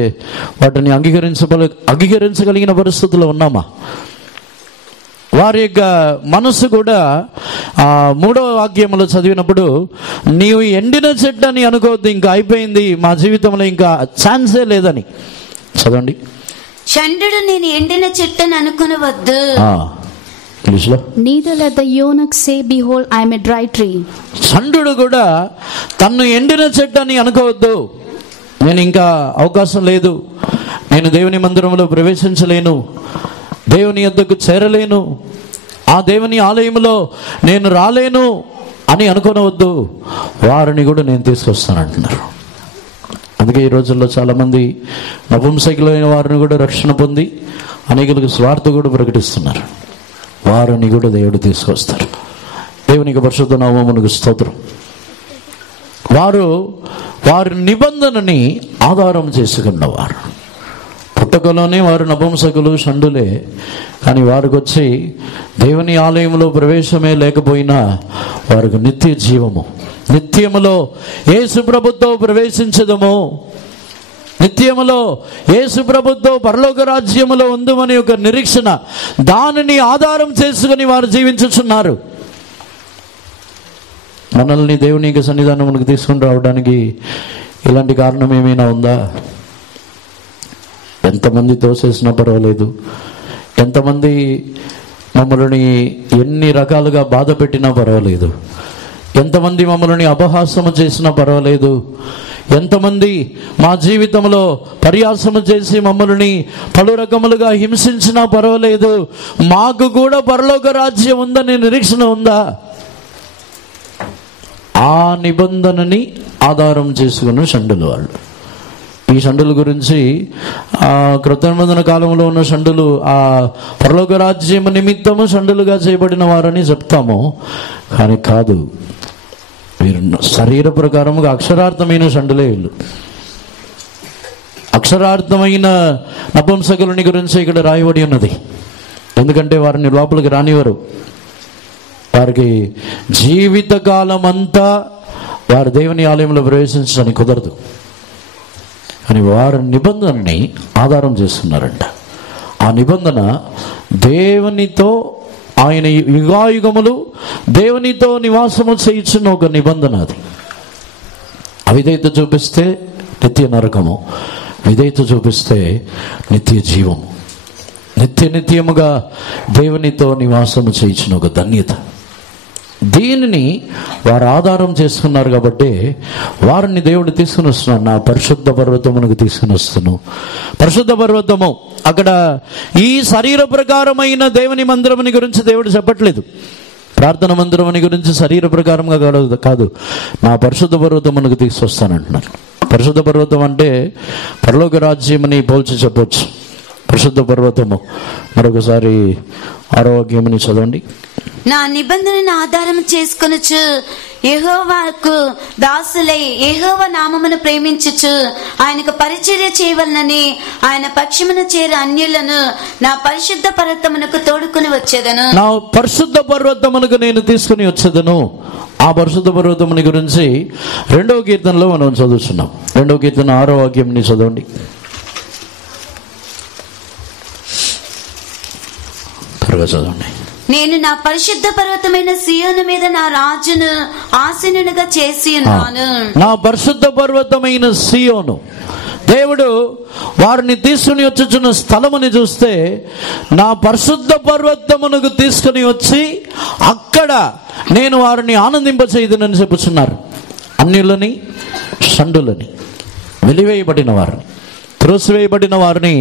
వాటిని అంగీకరించగలిగిన పరిస్థితుల్లో ఉన్నామా? వారి యొక్క మనసు కూడా 3వ వాక్యంలో చదివినప్పుడు, నీవు ఎండిన చెట్టు అని అనుకోవద్దు, ఇంకా అయిపోయింది, మా జీవితంలో ఇంకా ఛాన్సే లేదని. చదవండి. చంద్రుడు నేను ఎండిన చెట్టు అని అనుకునవద్దు. ఇంగ్లీష్లో, Neither let the eunuch say, behold, I am a dry tree. చంద్రుడు కూడా తన్ను ఎండిన చెట్టు అని అనుకోవద్దు. నేను ఇంకా అవకాశం లేదు, నేను దేవుని మందిరంలో ప్రవేశించలేను, దేవుని యొద్దకు చేరలేను, ఆ దేవుని ఆలయంలో నేను రాలేను అని అనుకోనవద్దు. వారిని కూడా నేను తీసుకొస్తానంటున్నారు. అందుకే ఈ రోజుల్లో చాలామంది నపుంసకులైన వారిని కూడా రక్షణ పొంది అనేకులకు స్వార్థ కూడా ప్రకటిస్తున్నారు. వారిని కూడా దేవుడు తీసుకొస్తారు. దేవునికి పరిశుద్ధ నామమునకు స్తోత్రం. వారి నిబంధనని ఆధారం చేసుకున్నవారు. పుట్టకలోనే వారు నపుంసకులు, షండులే. కానీ వారికి వచ్చి దేవుని ఆలయంలో ప్రవేశమే లేకపోయినా వారికి నిత్య జీవము, నిత్యములో యేసు ప్రభుతో ప్రవేశించదము, నిత్యములో యేసు ప్రభుతో పరలోక రాజ్యములో ఉందమని ఒక నిరీక్షణ, దానిని ఆధారం చేసుకుని వారు జీవించుచున్నారు. మనల్ని దేవుని యొక్క సన్నిధానమునకు తీసుకుని రావడానికి ఇలాంటి కారణం ఏమైనా ఉందా? ఎంతమంది తోసేసినా పర్వాలేదు, ఎంతమంది మమ్మల్ని ఎన్ని రకాలుగా బాధ పెట్టినా పర్వాలేదు, ఎంతమంది మమ్మల్ని అపహాసము చేసినా పర్వాలేదు, ఎంతమంది మా జీవితంలో పర్యాసము చేసి మమ్మల్ని పలు రకములుగా హింసించినా పర్వాలేదు, మాకు కూడా పరలోక రాజ్యం ఉందని నిరీక్షణ ఉందా? ఆ నిబంధనని ఆధారం చేసుకున్న షండులు వాళ్ళు. ఈ షండుల గురించి క్రొత్త నిబంధన కాలంలో ఉన్న షండులు ఆ పరలోక రాజ్యం నిమిత్తము షండులుగా చేయబడిన వారని చెప్తాము. కానీ కాదు, వీరు శరీర ప్రకారముగా అక్షరార్థమైన షండులే వీళ్ళు. అక్షరార్థమైన నపుంసకులని గురించి ఇక్కడ రాయబడి ఉన్నది. ఎందుకంటే వారిని లోపలికి రానివారు. వారికి జీవితకాలం అంతా వారు దేవుని ఆలయంలో ప్రవేశించడానికి కుదరదు. కానీ వారి నిబంధనని ఆధారం చేస్తున్నారంట. ఆ నిబంధన దేవునితో, ఆయన యుగాయుగములు దేవునితో నివాసము చేయించిన ఒక నిబంధన. అది అవిధేయత చూపిస్తే నిత్య నరకము, విధేయత చూపిస్తే నిత్య జీవము, నిత్యముగా దేవునితో నివాసము చేయించిన ఒక ధన్యత. దీనిని వారు ఆధారం చేసుకున్నారు కాబట్టి వారిని దేవుడు తీసుకుని వస్తున్నాడు. నా పరిశుద్ధ పర్వతమునకు తీసుకుని వస్తున్నాను. పరిశుద్ధ పర్వతము అక్కడ ఈ శరీర ప్రకారమైన దేవుని మందిరముని గురించి దేవుడు చెప్పట్లేదు. ప్రార్థన మందిరముని గురించి శరీర ప్రకారంగా కాదు, నా పరిశుద్ధ పర్వతమునకు తీసుకొస్తానంటున్నారు. పరిశుద్ధ పర్వతం అంటే పరలోక రాజ్యమని పోల్చి చెప్పవచ్చు. పరిశుద్ధ పర్వతము మరొకసారి 6వ వాక్యముని చదవండి. నా నిబంధనను ఆధారం చేసుకొనుచు యెహోవాకు దాసులై యెహోవా నామమును ప్రేమించుచు ఆయనకు పరిచర్య చేయవలనని ఆయన పక్షమున చేరే అన్యులను నా పరిశుద్ధ పర్వతమునకు తోడుకుని వచ్చేదను. నా పరిశుద్ధ పర్వతమునకు నేను తీసుకుని వచ్చేదను. ఆ పరిశుద్ధ పర్వతముని గురించి 2వ కీర్తనలో మనం చదువుతున్నాం. 2వ కీర్తన 6వ వాక్యంని చదవండి. త్వరగా చదవండి. నేను నా పరిశుద్ధ పర్వతమైన సియోను మీద నా రాజును ఆసీనునిగా చేసి ఉన్నాను. నా పరిశుద్ధ పర్వతమైన సియోను, దేవుడు వారిని తీసుకుని వచ్చుచున్న స్థలముని చూస్తే నా పరిశుద్ధ పర్వతమునకు తీసుకుని వచ్చి అక్కడ నేను వారిని ఆనందింపచేయుదునని చెప్పుచున్నారు. అన్యులని, షండులని, వెలివేయబడిన వారిని, త్రోసివేయబడిన వారిని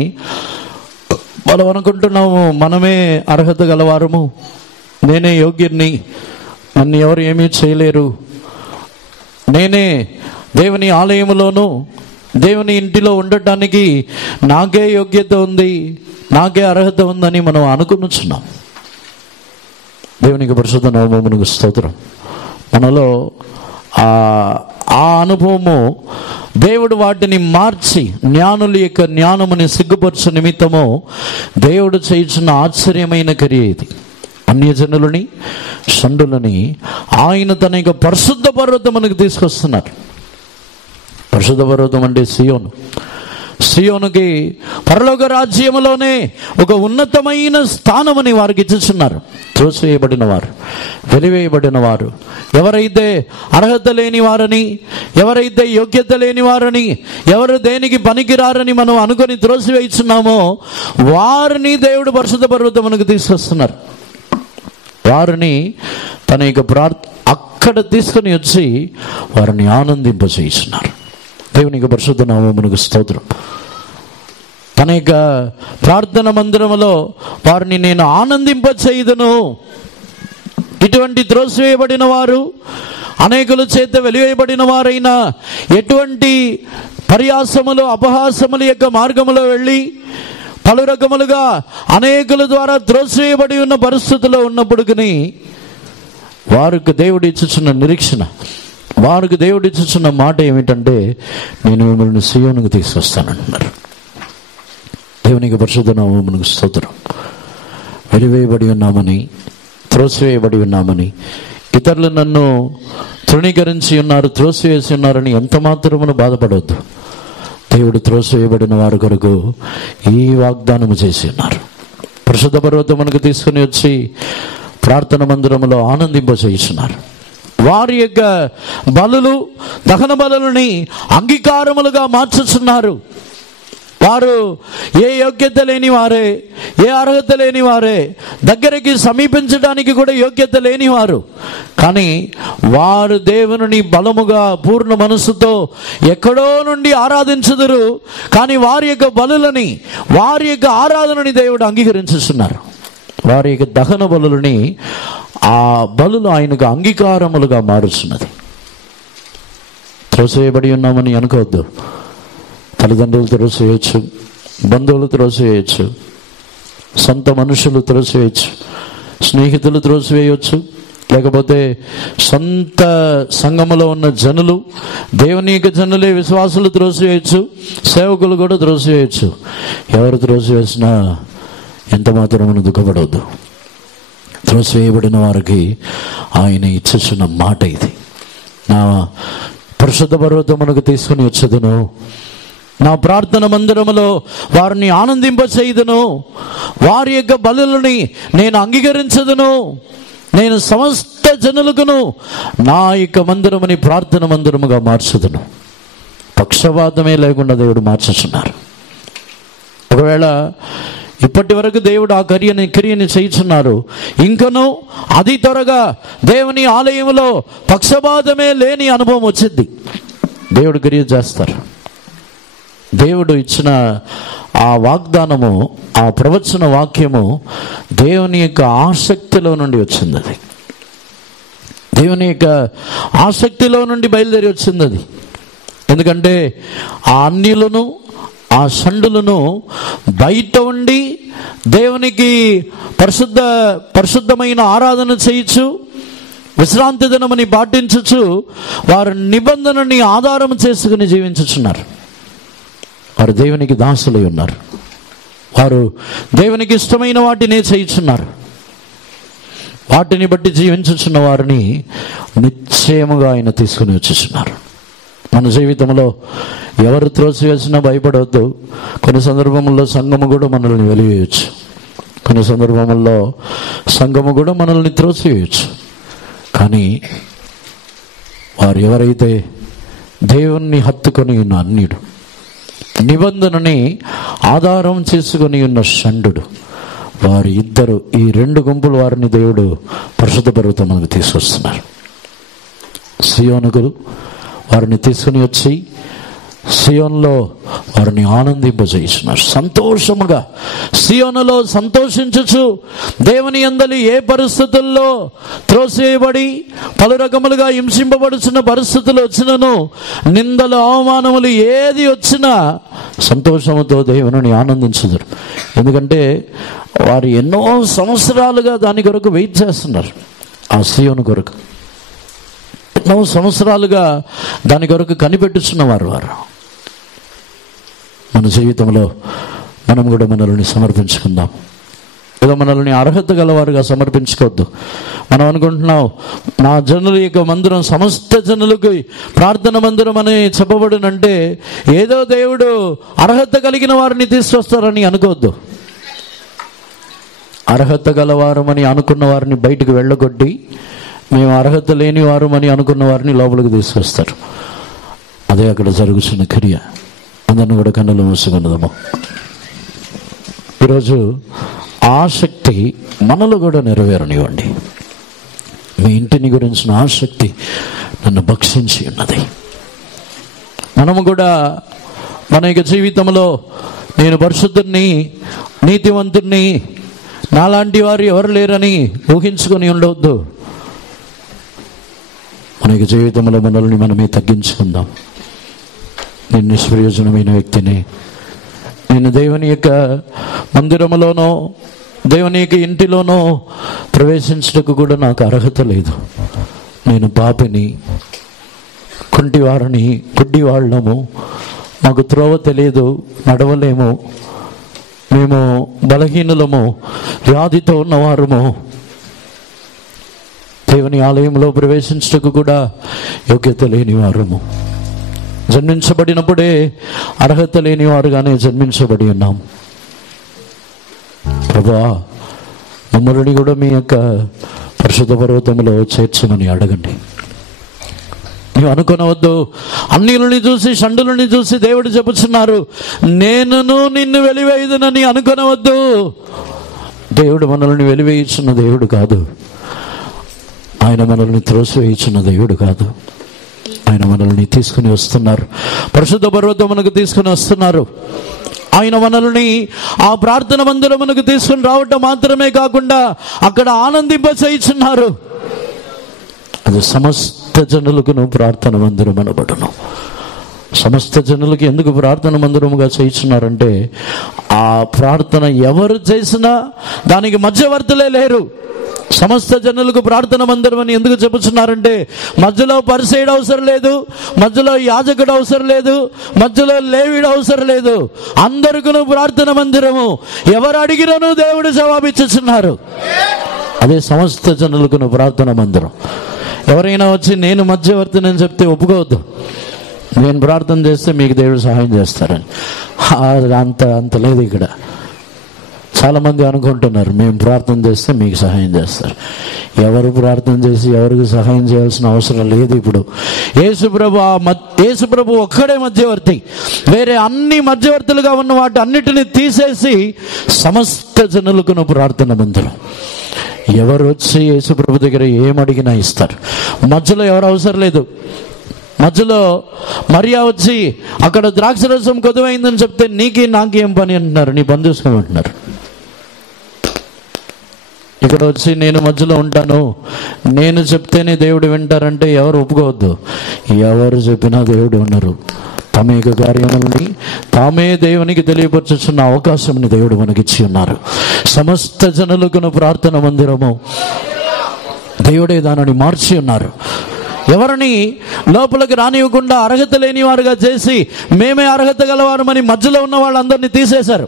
మనం అనుకుంటున్నాము మనమే అర్హత గలవారము, నేనే యోగ్యుని, నన్ను ఎవరు ఏమీ చేయలేరు, నేనే దేవుని ఆలయంలోనూ దేవుని ఇంటిలో ఉండటానికి నాకే యోగ్యత ఉంది, నాకే అర్హత ఉందని మనం అనుకున్నాం. దేవునికి పరిశుద్ధ నామమునకు స్తోత్రం. మనలో ఆ అనుభవము దేవుడు వాటిని మార్చి జ్ఞానుల యొక్క జ్ఞానముని సిగ్గుపరచు నిమిత్తము దేవుడు చేయించిన ఆశ్చర్యమైన క్రియ ఇది. అన్యజనులని, షండులని ఆయన తన యొక్క పరిశుద్ధ పర్వతమునకు తీసుకొస్తున్నారు. పరిశుద్ధ పర్వతం అంటే సియోను. సియోనుకి పరలోక రాజ్యములోనే ఒక ఉన్నతమైన స్థానమని వారికి ఇచ్చుచున్నారు. త్రోసివేయబడిన వారు, వెలివేయబడిన వారు, ఎవరైతే అర్హత లేని వారని, ఎవరైతే యోగ్యత లేని వారని, ఎవరు దేనికి పనికిరారని మనం అనుకొని త్రోసివేయిస్తున్నామో వారిని దేవుడు పరిశుద్ధ పర్వతమునకు తీసుకొస్తున్నారు. వారిని తన యొక్క అక్కడ తీసుకుని వచ్చి వారిని ఆనందింపచేస్తున్నారు. దేవునికి పరిశుద్ధ నామమునకు స్తోత్రం. తన యొక్క ప్రార్థన మందిరములో వారిని నేను ఆనందింపచేయుదును. ఇటువంటి త్రోసివేయబడిన వారు, అనేకుల చేత వెలివేయబడిన వారైనా ఎటువంటి పర్యాసములు అపహాసముల యొక్క మార్గములో వెళ్ళి పలు రకములుగా అనేకుల ద్వారా త్రోసివేయబడి ఉన్న పరిస్థితుల్లో ఉన్నప్పటికీ వారికి దేవుడు ఇచ్చుచున్న నిరీక్షణ, వారికి దేవుడు ఇచ్చుచున్న మాట ఏమిటంటే, నేను మిమ్మల్ని సియోనుకు తీసుకొస్తానంటున్నారు. దేవునికి పరిశుద్ధ నామమునకు స్తోత్రం. వెలివేయబడి ఉన్నామని, త్రోసివేయబడి ఉన్నామని, ఇతరులు నన్ను తృణీకరించి ఉన్నారు, త్రోసివేసి ఉన్నారని ఎంత మాత్రమును బాధపడవద్దు. దేవుడు త్రోసివేయబడిన వారి కొరకు ఈ వాగ్దానము చేసి ఉన్నారు. పరిశుద్ధ పర్వతమునకు తీసుకుని వచ్చి ప్రార్థన మందిరములో ఆనందింపచేస్తున్నారు. వారి యొక్క బలులు, దహన బలులని అంగీకారములుగా మార్చుచున్నారు. వారు ఏ యోగ్యత లేని వారే, ఏ అర్హత లేని వారే, దగ్గరికి సమీపించడానికి కూడా యోగ్యత లేని వారు, కానీ వారు దేవుని బలముగా పూర్ణ మనస్సుతో ఎక్కడో నుండి ఆరాధించుదురు. కానీ వారి యొక్క బలులని, వారి యొక్క ఆరాధనని దేవుడు అంగీకరించుతున్నారు. వారి యొక్క దహన బలులని, ఆ బలులు ఆయనకు అంగీకారములుగా మారుస్తున్నది. త్రోసివేయబడి ఉన్నామని అనుకోవద్దు. తల్లిదండ్రులు త్రోసివేయచ్చు, బంధువులు త్రోసివేయచ్చు, సొంత మనుషులు త్రోసివేయచ్చు, స్నేహితులు త్రోసివేయచ్చు, లేకపోతే సొంత సంఘములో ఉన్న జనులు, దేవుని యొక్క జనులే విశ్వాసులు త్రోసివేయచ్చు, సేవకులు కూడా త్రోసివేయచ్చు. ఎవరు త్రోసివేసినా ఎంత మాత్రమును దుఃఖపడవద్దు. త్రోసివేయబడిన వారికి ఆయన ఇచ్చేసిన మాట ఇది. నా పరిశుద్ధ పర్వతమునకు తీసుకుని వచ్చేదను, నా ప్రార్థన మందిరములో వారిని ఆనందింపచేయుదును, వారి యొక్క బలులని నేను అంగీకరించదును, నేను సమస్త జనులకును నా యొక్క మందిరముని ప్రార్థన మందిరముగా మార్చుదును. పక్షపాతమే లేకుండా దేవుడు మార్చుచున్నారు. ఒకవేళ ఇప్పటి వరకు దేవుడు ఆ క్రియని చేయుచున్నారు, ఇంకనూ అతి త్వరగా దేవుని ఆలయంలో పక్షపాతమే లేని అనుభవం వచ్చింది. దేవుడు క్రియ చేస్తారు. దేవుడు ఇచ్చిన ఆ వాగ్దానము, ఆ ప్రవచన వాక్యము దేవుని యొక్క ఆసక్తిలో నుండి వచ్చింది. అది దేవుని యొక్క ఆసక్తిలో నుండి బయలుదేరి వచ్చింది. అది ఎందుకంటే ఆ అన్యులను, ఆ షండులను బయట ఉండి దేవునికి పరిశుద్ధమైన ఆరాధన చేయొచ్చు, విశ్రాంతి దినమని పాటించచ్చు, వారి నిబంధనని ఆధారం చేసుకుని జీవించుచున్నారు. వారు దేవునికి దాసులై ఉన్నారు. వారు దేవునికి ఇష్టమైన వాటినే చేయుచున్నారు. వాటిని బట్టి జీవించుచున్న వారిని నిశ్చయముగా ఆయన తీసుకుని వచ్చుచున్నారు. మన జీవితంలో ఎవరు త్రోసివేసినా భయపడవద్దు. కొన్ని సందర్భముల్లో సంఘము కూడా మనల్ని వెలివేయచ్చు, కొన్ని సందర్భముల్లో సంఘము కూడా మనల్ని త్రోసివేయచ్చు. కానీ వారు ఎవరైతే దేవుణ్ణి హత్తుకొని ఉన్న అన్యుడు, నిబంధనని ఆధారం చేసుకొని ఉన్న షండు, వారి ఇద్దరు, ఈ రెండు గుంపులు వారిని దేవుడు పరిశుద్ధ పర్వతమునకు తీసుకొస్తున్నారు. సియోనుకు వారిని తీసుకుని వచ్చి సియోనులో వారిని ఆనందింపజేస్తున్నారు. సంతోషముగా సియోనులో సంతోషించుచు, దేవుని యందలి ఏ పరిస్థితుల్లో త్రోసివేయబడి పలు రకములుగా హింసింపబడుచున్న పరిస్థితులు వచ్చినను, నిందలు అవమానములు ఏది వచ్చినా సంతోషముతో దేవుని ఆనందించుదురు. ఎందుకంటే వారు ఎన్నో సంవత్సరాలుగా దాని కొరకు వెయిట్ చేస్తున్నారు. ఆ సియోను కొరకు ఎన్నో సంవత్సరాలుగా దాని కొరకు కనిపెట్టుచున్నవారు వారు. మన జీవితంలో మనం కూడా మనల్ని సమర్పించుకుందాం. ఏదో మనల్ని అర్హత గలవారుగా సమర్పించుకోవద్దు. మనం అనుకుంటున్నాం నా జనుల యొక్క మందిరం సమస్త జనులకు ప్రార్థన మందిరం అని చెప్పబడునంటే ఏదో దేవుడు అర్హత కలిగిన వారిని తీసుకొస్తారని అనుకోవద్దు. అర్హత గలవారమని అనుకున్న వారిని బయటకు వెళ్ళగొట్టి మేము అర్హత లేని వారమని అనుకున్న వారిని లోపలికి తీసుకొస్తారు. అదే అక్కడ జరుగుతున్న క్రియ. అందరిని కూడా కన్నులు మూసుకున్నదము. ఈరోజు ఆసక్తి మనలో కూడా నెరవేరనివ్వండి. మీ ఇంటిని గురించిన ఆసక్తి నన్ను భక్షించి ఉన్నది. మనము కూడా మన యొక్క జీవితంలో నేను పరిశుద్ధుని, నీతివంతుణ్ణి, నాలాంటి వారు ఎవరు లేరని ఊహించుకొని ఉండవద్దు. మన యొక్క జీవితంలో మనల్ని మనమే తగ్గించుకుందాం. నేను నిష్ప్రయోజనమైన వ్యక్తిని, నేను దేవుని యొక్క మందిరములోనో దేవుని యొక్క ఇంటిలోనో ప్రవేశించడానికి కూడా నాకు అర్హత లేదు. నేను పాపిని, కుంటివారిని, గుడ్డివాళ్ళము, మాకు త్రోవ తెలియదు, నడవలేము, మేము బలహీనులము, వ్యాధితో ఉన్నవారము, దేవుని ఆలయంలో ప్రవేశించడానికి కూడా యోగ్యత లేని వారము, జన్మించబడినప్పుడే అర్హత లేని వారుగానే జన్మించబడి ఉన్నాం. ప్రభువా, మమ్మల్ని కూడా మీ యొక్క పరిశుద్ధ పర్వతంలో చేర్చమని అడగండి. నీవు అనుకోనవద్దు. అన్యులని చూసి, షండులని చూసి దేవుడు చెప్పుచున్నారు, నేనును నిన్ను వెలివేయుదునని అనుకోనవద్దు. దేవుడు మనల్ని వెలివేయుచున్న దేవుడు కాదు. ఆయన మనల్ని త్రోసివేయుచున్న దేవుడు కాదు. ఆయన మనల్ని తీసుకుని వస్తున్నారు, పరిశుద్ధ పర్వతమునకు తీసుకుని వస్తున్నారు. ఆయన మనల్ని ఆ ప్రార్థన మందిరమునకు తీసుకుని రావటం మాత్రమే కాకుండా అక్కడ ఆనందింపచేయుచున్నారు. అది సమస్త జనులకు ప్రార్థన మందిరం అనబడును. సమస్త జనులకి ఎందుకు ప్రార్థన మందిరముగా చేయించున్నారంటే ఆ ప్రార్థన ఎవరు చేసినా దానికి మధ్యవర్తులే లేరు. సమస్త జనులకు ప్రార్థన మందిరం అని ఎందుకు చెప్పుచున్నారంటే మధ్యలో పరిసయ్యుడు అవసరం లేదు, మధ్యలో యాజకుడు అవసరం లేదు, మధ్యలో లేవీయుడు అవసరం లేదు. అందరికీ ప్రార్థన మందిరము. ఎవరు అడిగినను దేవుడు జవాబిచ్చుచున్నారు. అదే సమస్త జనులకు ప్రార్థన మందిరం. ఎవరైనా వచ్చి నేను మధ్యవర్తిని అని చెప్తే ఒప్పుకోవద్దు. నేను ప్రార్థన చేస్తే మీకు దేవుడు సహాయం చేస్తారని. అంత లేదు ఇక్కడ. చాలామంది అనుకుంటున్నారు మేము ప్రార్థన చేస్తే మీకు సహాయం చేస్తారు. ఎవరు ప్రార్థన చేసి ఎవరికి సహాయం చేయాల్సిన అవసరం లేదు. ఇప్పుడు యేసుప్రభు ఒక్కడే మధ్యవర్తి. వేరే అన్ని మధ్యవర్తులుగా ఉన్న వాటి అన్నిటిని తీసేసి సమస్త జనులకు ప్రార్థన మందిరం. ఎవరు వచ్చి యేసుప్రభు దగ్గర ఏమడిగినా ఇస్తారు. మధ్యలో ఎవరు అవసరం లేదు. మధ్యలో మరియా వచ్చి అక్కడ ద్రాక్షరసం కొదువైందని చెప్తే నీకే నాకేం పని అంటున్నారు, నీ పని చూసుకోమంటున్నారు. ఇక్కడ వచ్చి నేను మధ్యలో ఉంటాను, నేను చెప్తేనే దేవుడు వింటారంటే ఎవరు ఒప్పుకోవద్దు. ఎవరు చెప్పినా దేవుడు ఉన్నారు. తమ యొక్క కార్యములని తామే దేవునికి తెలియపరచుచున్న అవకాశంని దేవుడు మనకిచ్చి ఉన్నారు. సమస్త జనులకు ప్రార్థన మందిరము. దేవుడే దానిని మార్చి ఉన్నారు. ఎవరిని లోపలికి రానివ్వకుండా అర్హత లేని వారుగా చేసి మేమే అర్హత గలవారమని మధ్యలో ఉన్న వాళ్ళందరినీ తీసేశారు.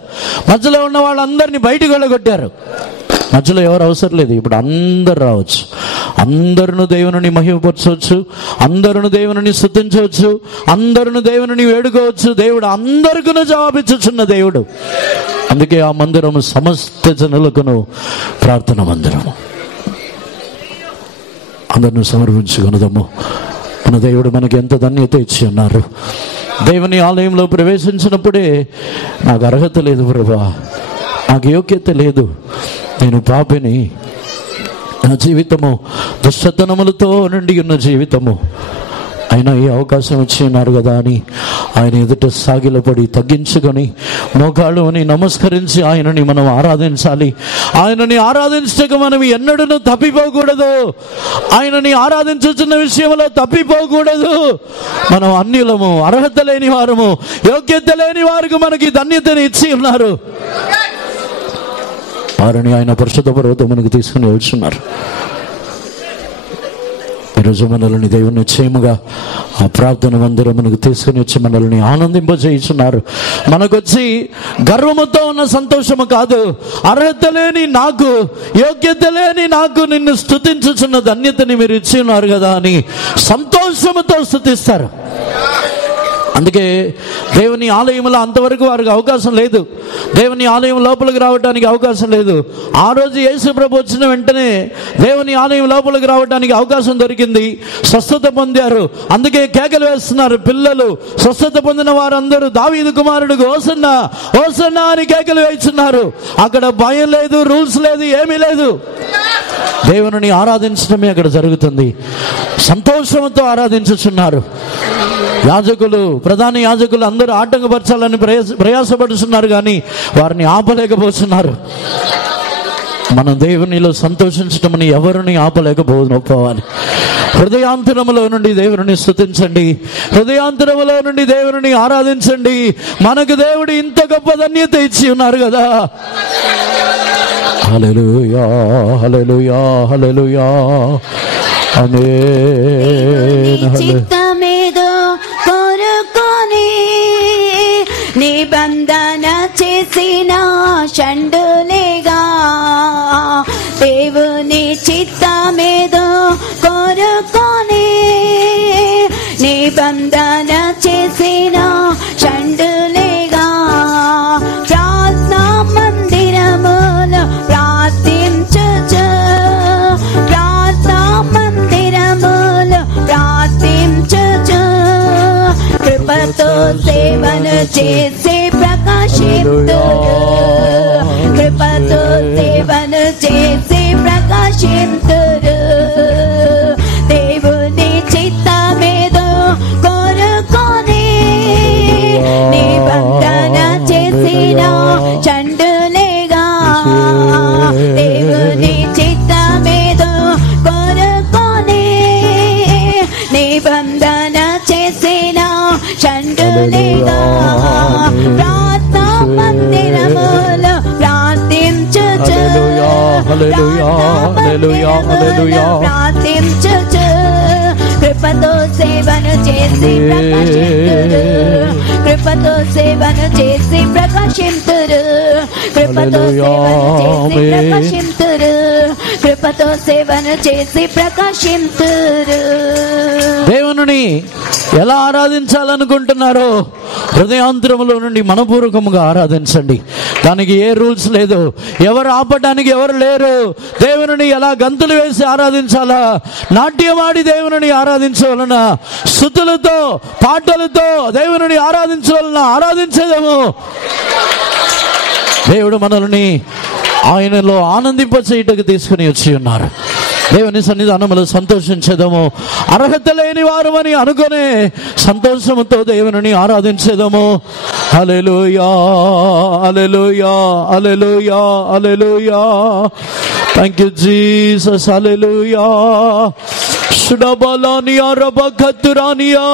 మధ్యలో ఉన్న వాళ్ళందరినీ బయటకు వెళ్ళగొట్టారు. మధ్యలో ఎవరు అవసరం లేదు. ఇప్పుడు అందరు రావచ్చు, అందరును దేవుని మహిమపరచవచ్చు, అందరును దేవుని స్తుతించవచ్చు, అందరును దేవుని వేడుకోవచ్చు. దేవుడు అందరికీ జవాబిచ్చుచున్న దేవుడు. అందుకే ఆ మందిరము సమస్త జనులకు ప్రార్థన మందిరము. అందరిని సమర్పించుకున్నదము. మన దేవుడు మనకి ఎంత ధన్యత ఇచ్చి ఉన్నారు. దేవుని ఆలయంలో ప్రవేశించినప్పుడే నాకు అర్హత లేదు ప్రభువా, నాకు యోగ్యత లేదు, నేను పాపిని, నా జీవితము దుష్టతనములతో నిండి ఉన్న జీవితము, అయినా ఈ అవకాశం ఇచ్చి ఉన్నారు కదా అని ఆయన ఎదుట సాగిలపడి తగ్గించుకొని మోకాళ్ళు అని నమస్కరించి ఆయనని మనం ఆరాధించాలి. ఆయనని ఆరాధించక మనం ఎన్నడూ తప్పిపోకూడదు. ఆయనని ఆరాధించుతున్న విషయంలో తప్పిపోకూడదు. మనం అన్యులము, అర్హత లేని వారము, యోగ్యత లేని వారికి మనకి ధన్యతని ఇచ్చి ఉన్నారు. వారిని ఆయన పరిశుద్ధ పర్వతమునకు తీసుకుని వచ్చున్నారు. ఈరోజు మనల్ని దేవుని నిశ్చయముగా ఆ ప్రార్థన మందిరమునకు తీసుకుని వచ్చి మనల్ని ఆనందింపజేస్తున్నారు. మనకొచ్చి గర్వముతో ఉన్న సంతోషము కాదు, అర్హత లేని నాకు, యోగ్యత లేని నాకు నిన్ను స్తుతించుచున్న ధన్యతని మీరు ఇచ్చి ఉన్నారు కదా అని సంతోషముతో స్తుతిస్తారు. అందుకే దేవుని ఆలయంలో అంతవరకు వారికి అవకాశం లేదు, దేవుని ఆలయం లోపలికి రావడానికి అవకాశం లేదు. ఆ రోజు యేసు ప్రభు వచ్చిన వెంటనే దేవుని ఆలయం లోపలికి రావడానికి అవకాశం దొరికింది, స్వస్థత పొందారు. అందుకే కేకలు వేస్తున్నారు పిల్లలు. స్వస్థత పొందిన వారందరూ దావీదు కుమారుడికి హోసన్నా హోసన్నా అని కేకలు వేస్తున్నారు. అక్కడ భయం లేదు, రూల్స్ లేదు, ఏమీ లేదు. దేవుని ఆరాధించడమే అక్కడ జరుగుతుంది. సంతోషంతో ఆరాధించుచున్నారు. యాజకులు, ప్రధాన యాజకులు అందరూ ఆటంకపరచాలని ప్రయాసపడుతున్నారు, కానీ వారిని ఆపలేకపోతున్నారు. మనం దేవునిలో సంతోషించటమని ఎవరిని ఆపలేకపోవాలి. హృదయాంతరములో నుండి దేవుని స్తుతించండి, హృదయాంతరములో నుండి దేవుని ఆరాధించండి. మనకు దేవుడు ఇంత గొప్ప ధన్యత ఇచ్చి ఉన్నారు కదా. హల్లెలూయా, హల్లెలూయా, హల్లెలూయా. ఆమేన్. చిత్తమేదో కోరుకొని నిబంధన చేసిన షండులేగా, దేవుని చిత్తమేదో కోరుకొని నిబంధన చేసిన షండులేగా, ప్రార్థనా మందిరములో ప్రార్థించుచు, ప్రార్థనా మందిరములో ప్రార్థించుచు, కృపతో సేవను చేసి ప్రకాశింతురు, కృపతో సేవను చేసి ప్రకాశింతురు. దేవుని చిత్తమేదో కోరుకొని నిబంధన చేసిన చండులేగా, దేవుని చిత్తమేదో కోరుకొని నిబంధన చేసిన చండులేగా, ప్రార్థనా మందిరములో ప్రార్థించుచు, ప్రార్థించుచు, కృపతో సేవను చేసి ప్రకాశింతురు, కృపతో సేవను చేసి ప్రకాశింతురు, కృపతో సేవను చేసి ప్రకాశింతురు, కృపతో సేవను చేసి ప్రకాశింతురు. దేవుని ఎలా ఆరాధించాలనుకుంటున్నారో హృదయాంతరములో నుండి మనపూర్వకముగా ఆరాధించండి. దానికి ఏ రూల్స్ లేదు, ఎవరు ఆపడానికి ఎవరు లేరు. దేవుని ఎలా గంతులు వేసి ఆరాధించాలా, నాట్యమాడి దేవుని ఆరాధించవలన, స్తుతులతో పాటలతో దేవుని ఆరాధించవలన ఆరాధించేదేమో. దేవుడు మనల్ని ఆయనలో ఆనందింపచేయుటకు తీసుకుని వచ్చి ఉన్నారు. దేవుని సన్నిధానములో సంతోషించేదము, అర్హత లేని వారు అని అనుకునే సంతోషముతో దేవుని ఆరాధించేదము. హల్లెలూయా, హల్లెలూయా, హల్లెలూయా, హల్లెలూయా. Thank you Jesus. హల్లెలూయా. షుడబలానియా రబకతురానియా.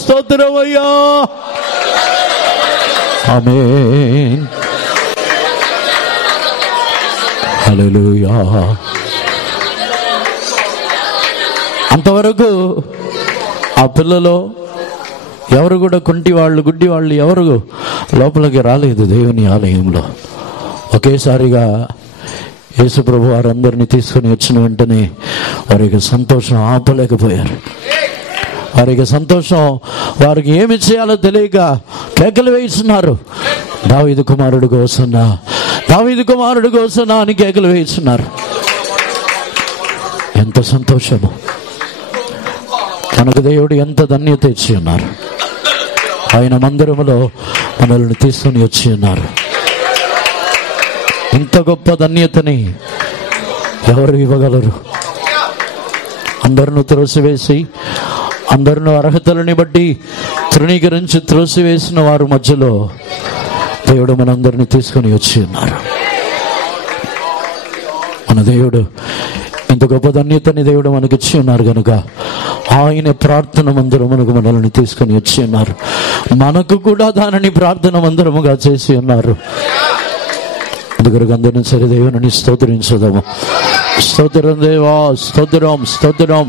స్తోత్రమయ్యా. ఆమేన్. హల్లెలూయా. అంతవరకు ఆ పిల్లలు ఎవరు కూడా కుంటి వాళ్ళు, గుడ్డి వాళ్ళు ఎవరు లోపలికి రాలేదు దేవుని ఆలయంలో. ఒకేసారిగా యేసుప్రభు వారందరినీ తీసుకుని వచ్చిన వెంటనే వారికి సంతోషం ఆపలేకపోయారు. వారికి సంతోషం, వారికి ఏమి చేయాలో తెలియక కేకలు వేయిస్తున్నారు. దావీదు కుమారుడు హోసన్నా, దావీదు కుమారుడు హోసన్నా అని కేకలు వేయిస్తున్నారు. ఎంత సంతోషము! మనకు దేవుడు ఎంత ధన్యత ఇచ్చి ఉన్నారు. ఆయన మందిరములో మనల్ని తీసుకుని వచ్చి ఉన్నారు. ఇంత గొప్ప ధన్యతని ఎవరు ఇవ్వగలరు? అందరిని త్రోసివేసి, అందరిని అర్హతలని బట్టి తృణీకరించి త్రోసివేసిన వారి మధ్యలో దేవుడు మనందరినీ తీసుకుని వచ్చి ఉన్నారు. మన దేవుడు ఇంత గొప్ప ధన్యతని దేవుడు మనకి ఇచ్చి ఉన్నారు కనుక ఆయన ప్రార్థన మందిరమునకు మనల్ని తీసుకుని వచ్చి ఉన్నారు. మనకు కూడా దానిని ప్రార్థన మందిరముగా చేసి ఉన్నారు. అందుకొరకు అందరినీ సరే దేవుని స్తోత్రించుదాము. స్తోత్రం దేవా, స్తోత్రం, స్తోత్రం.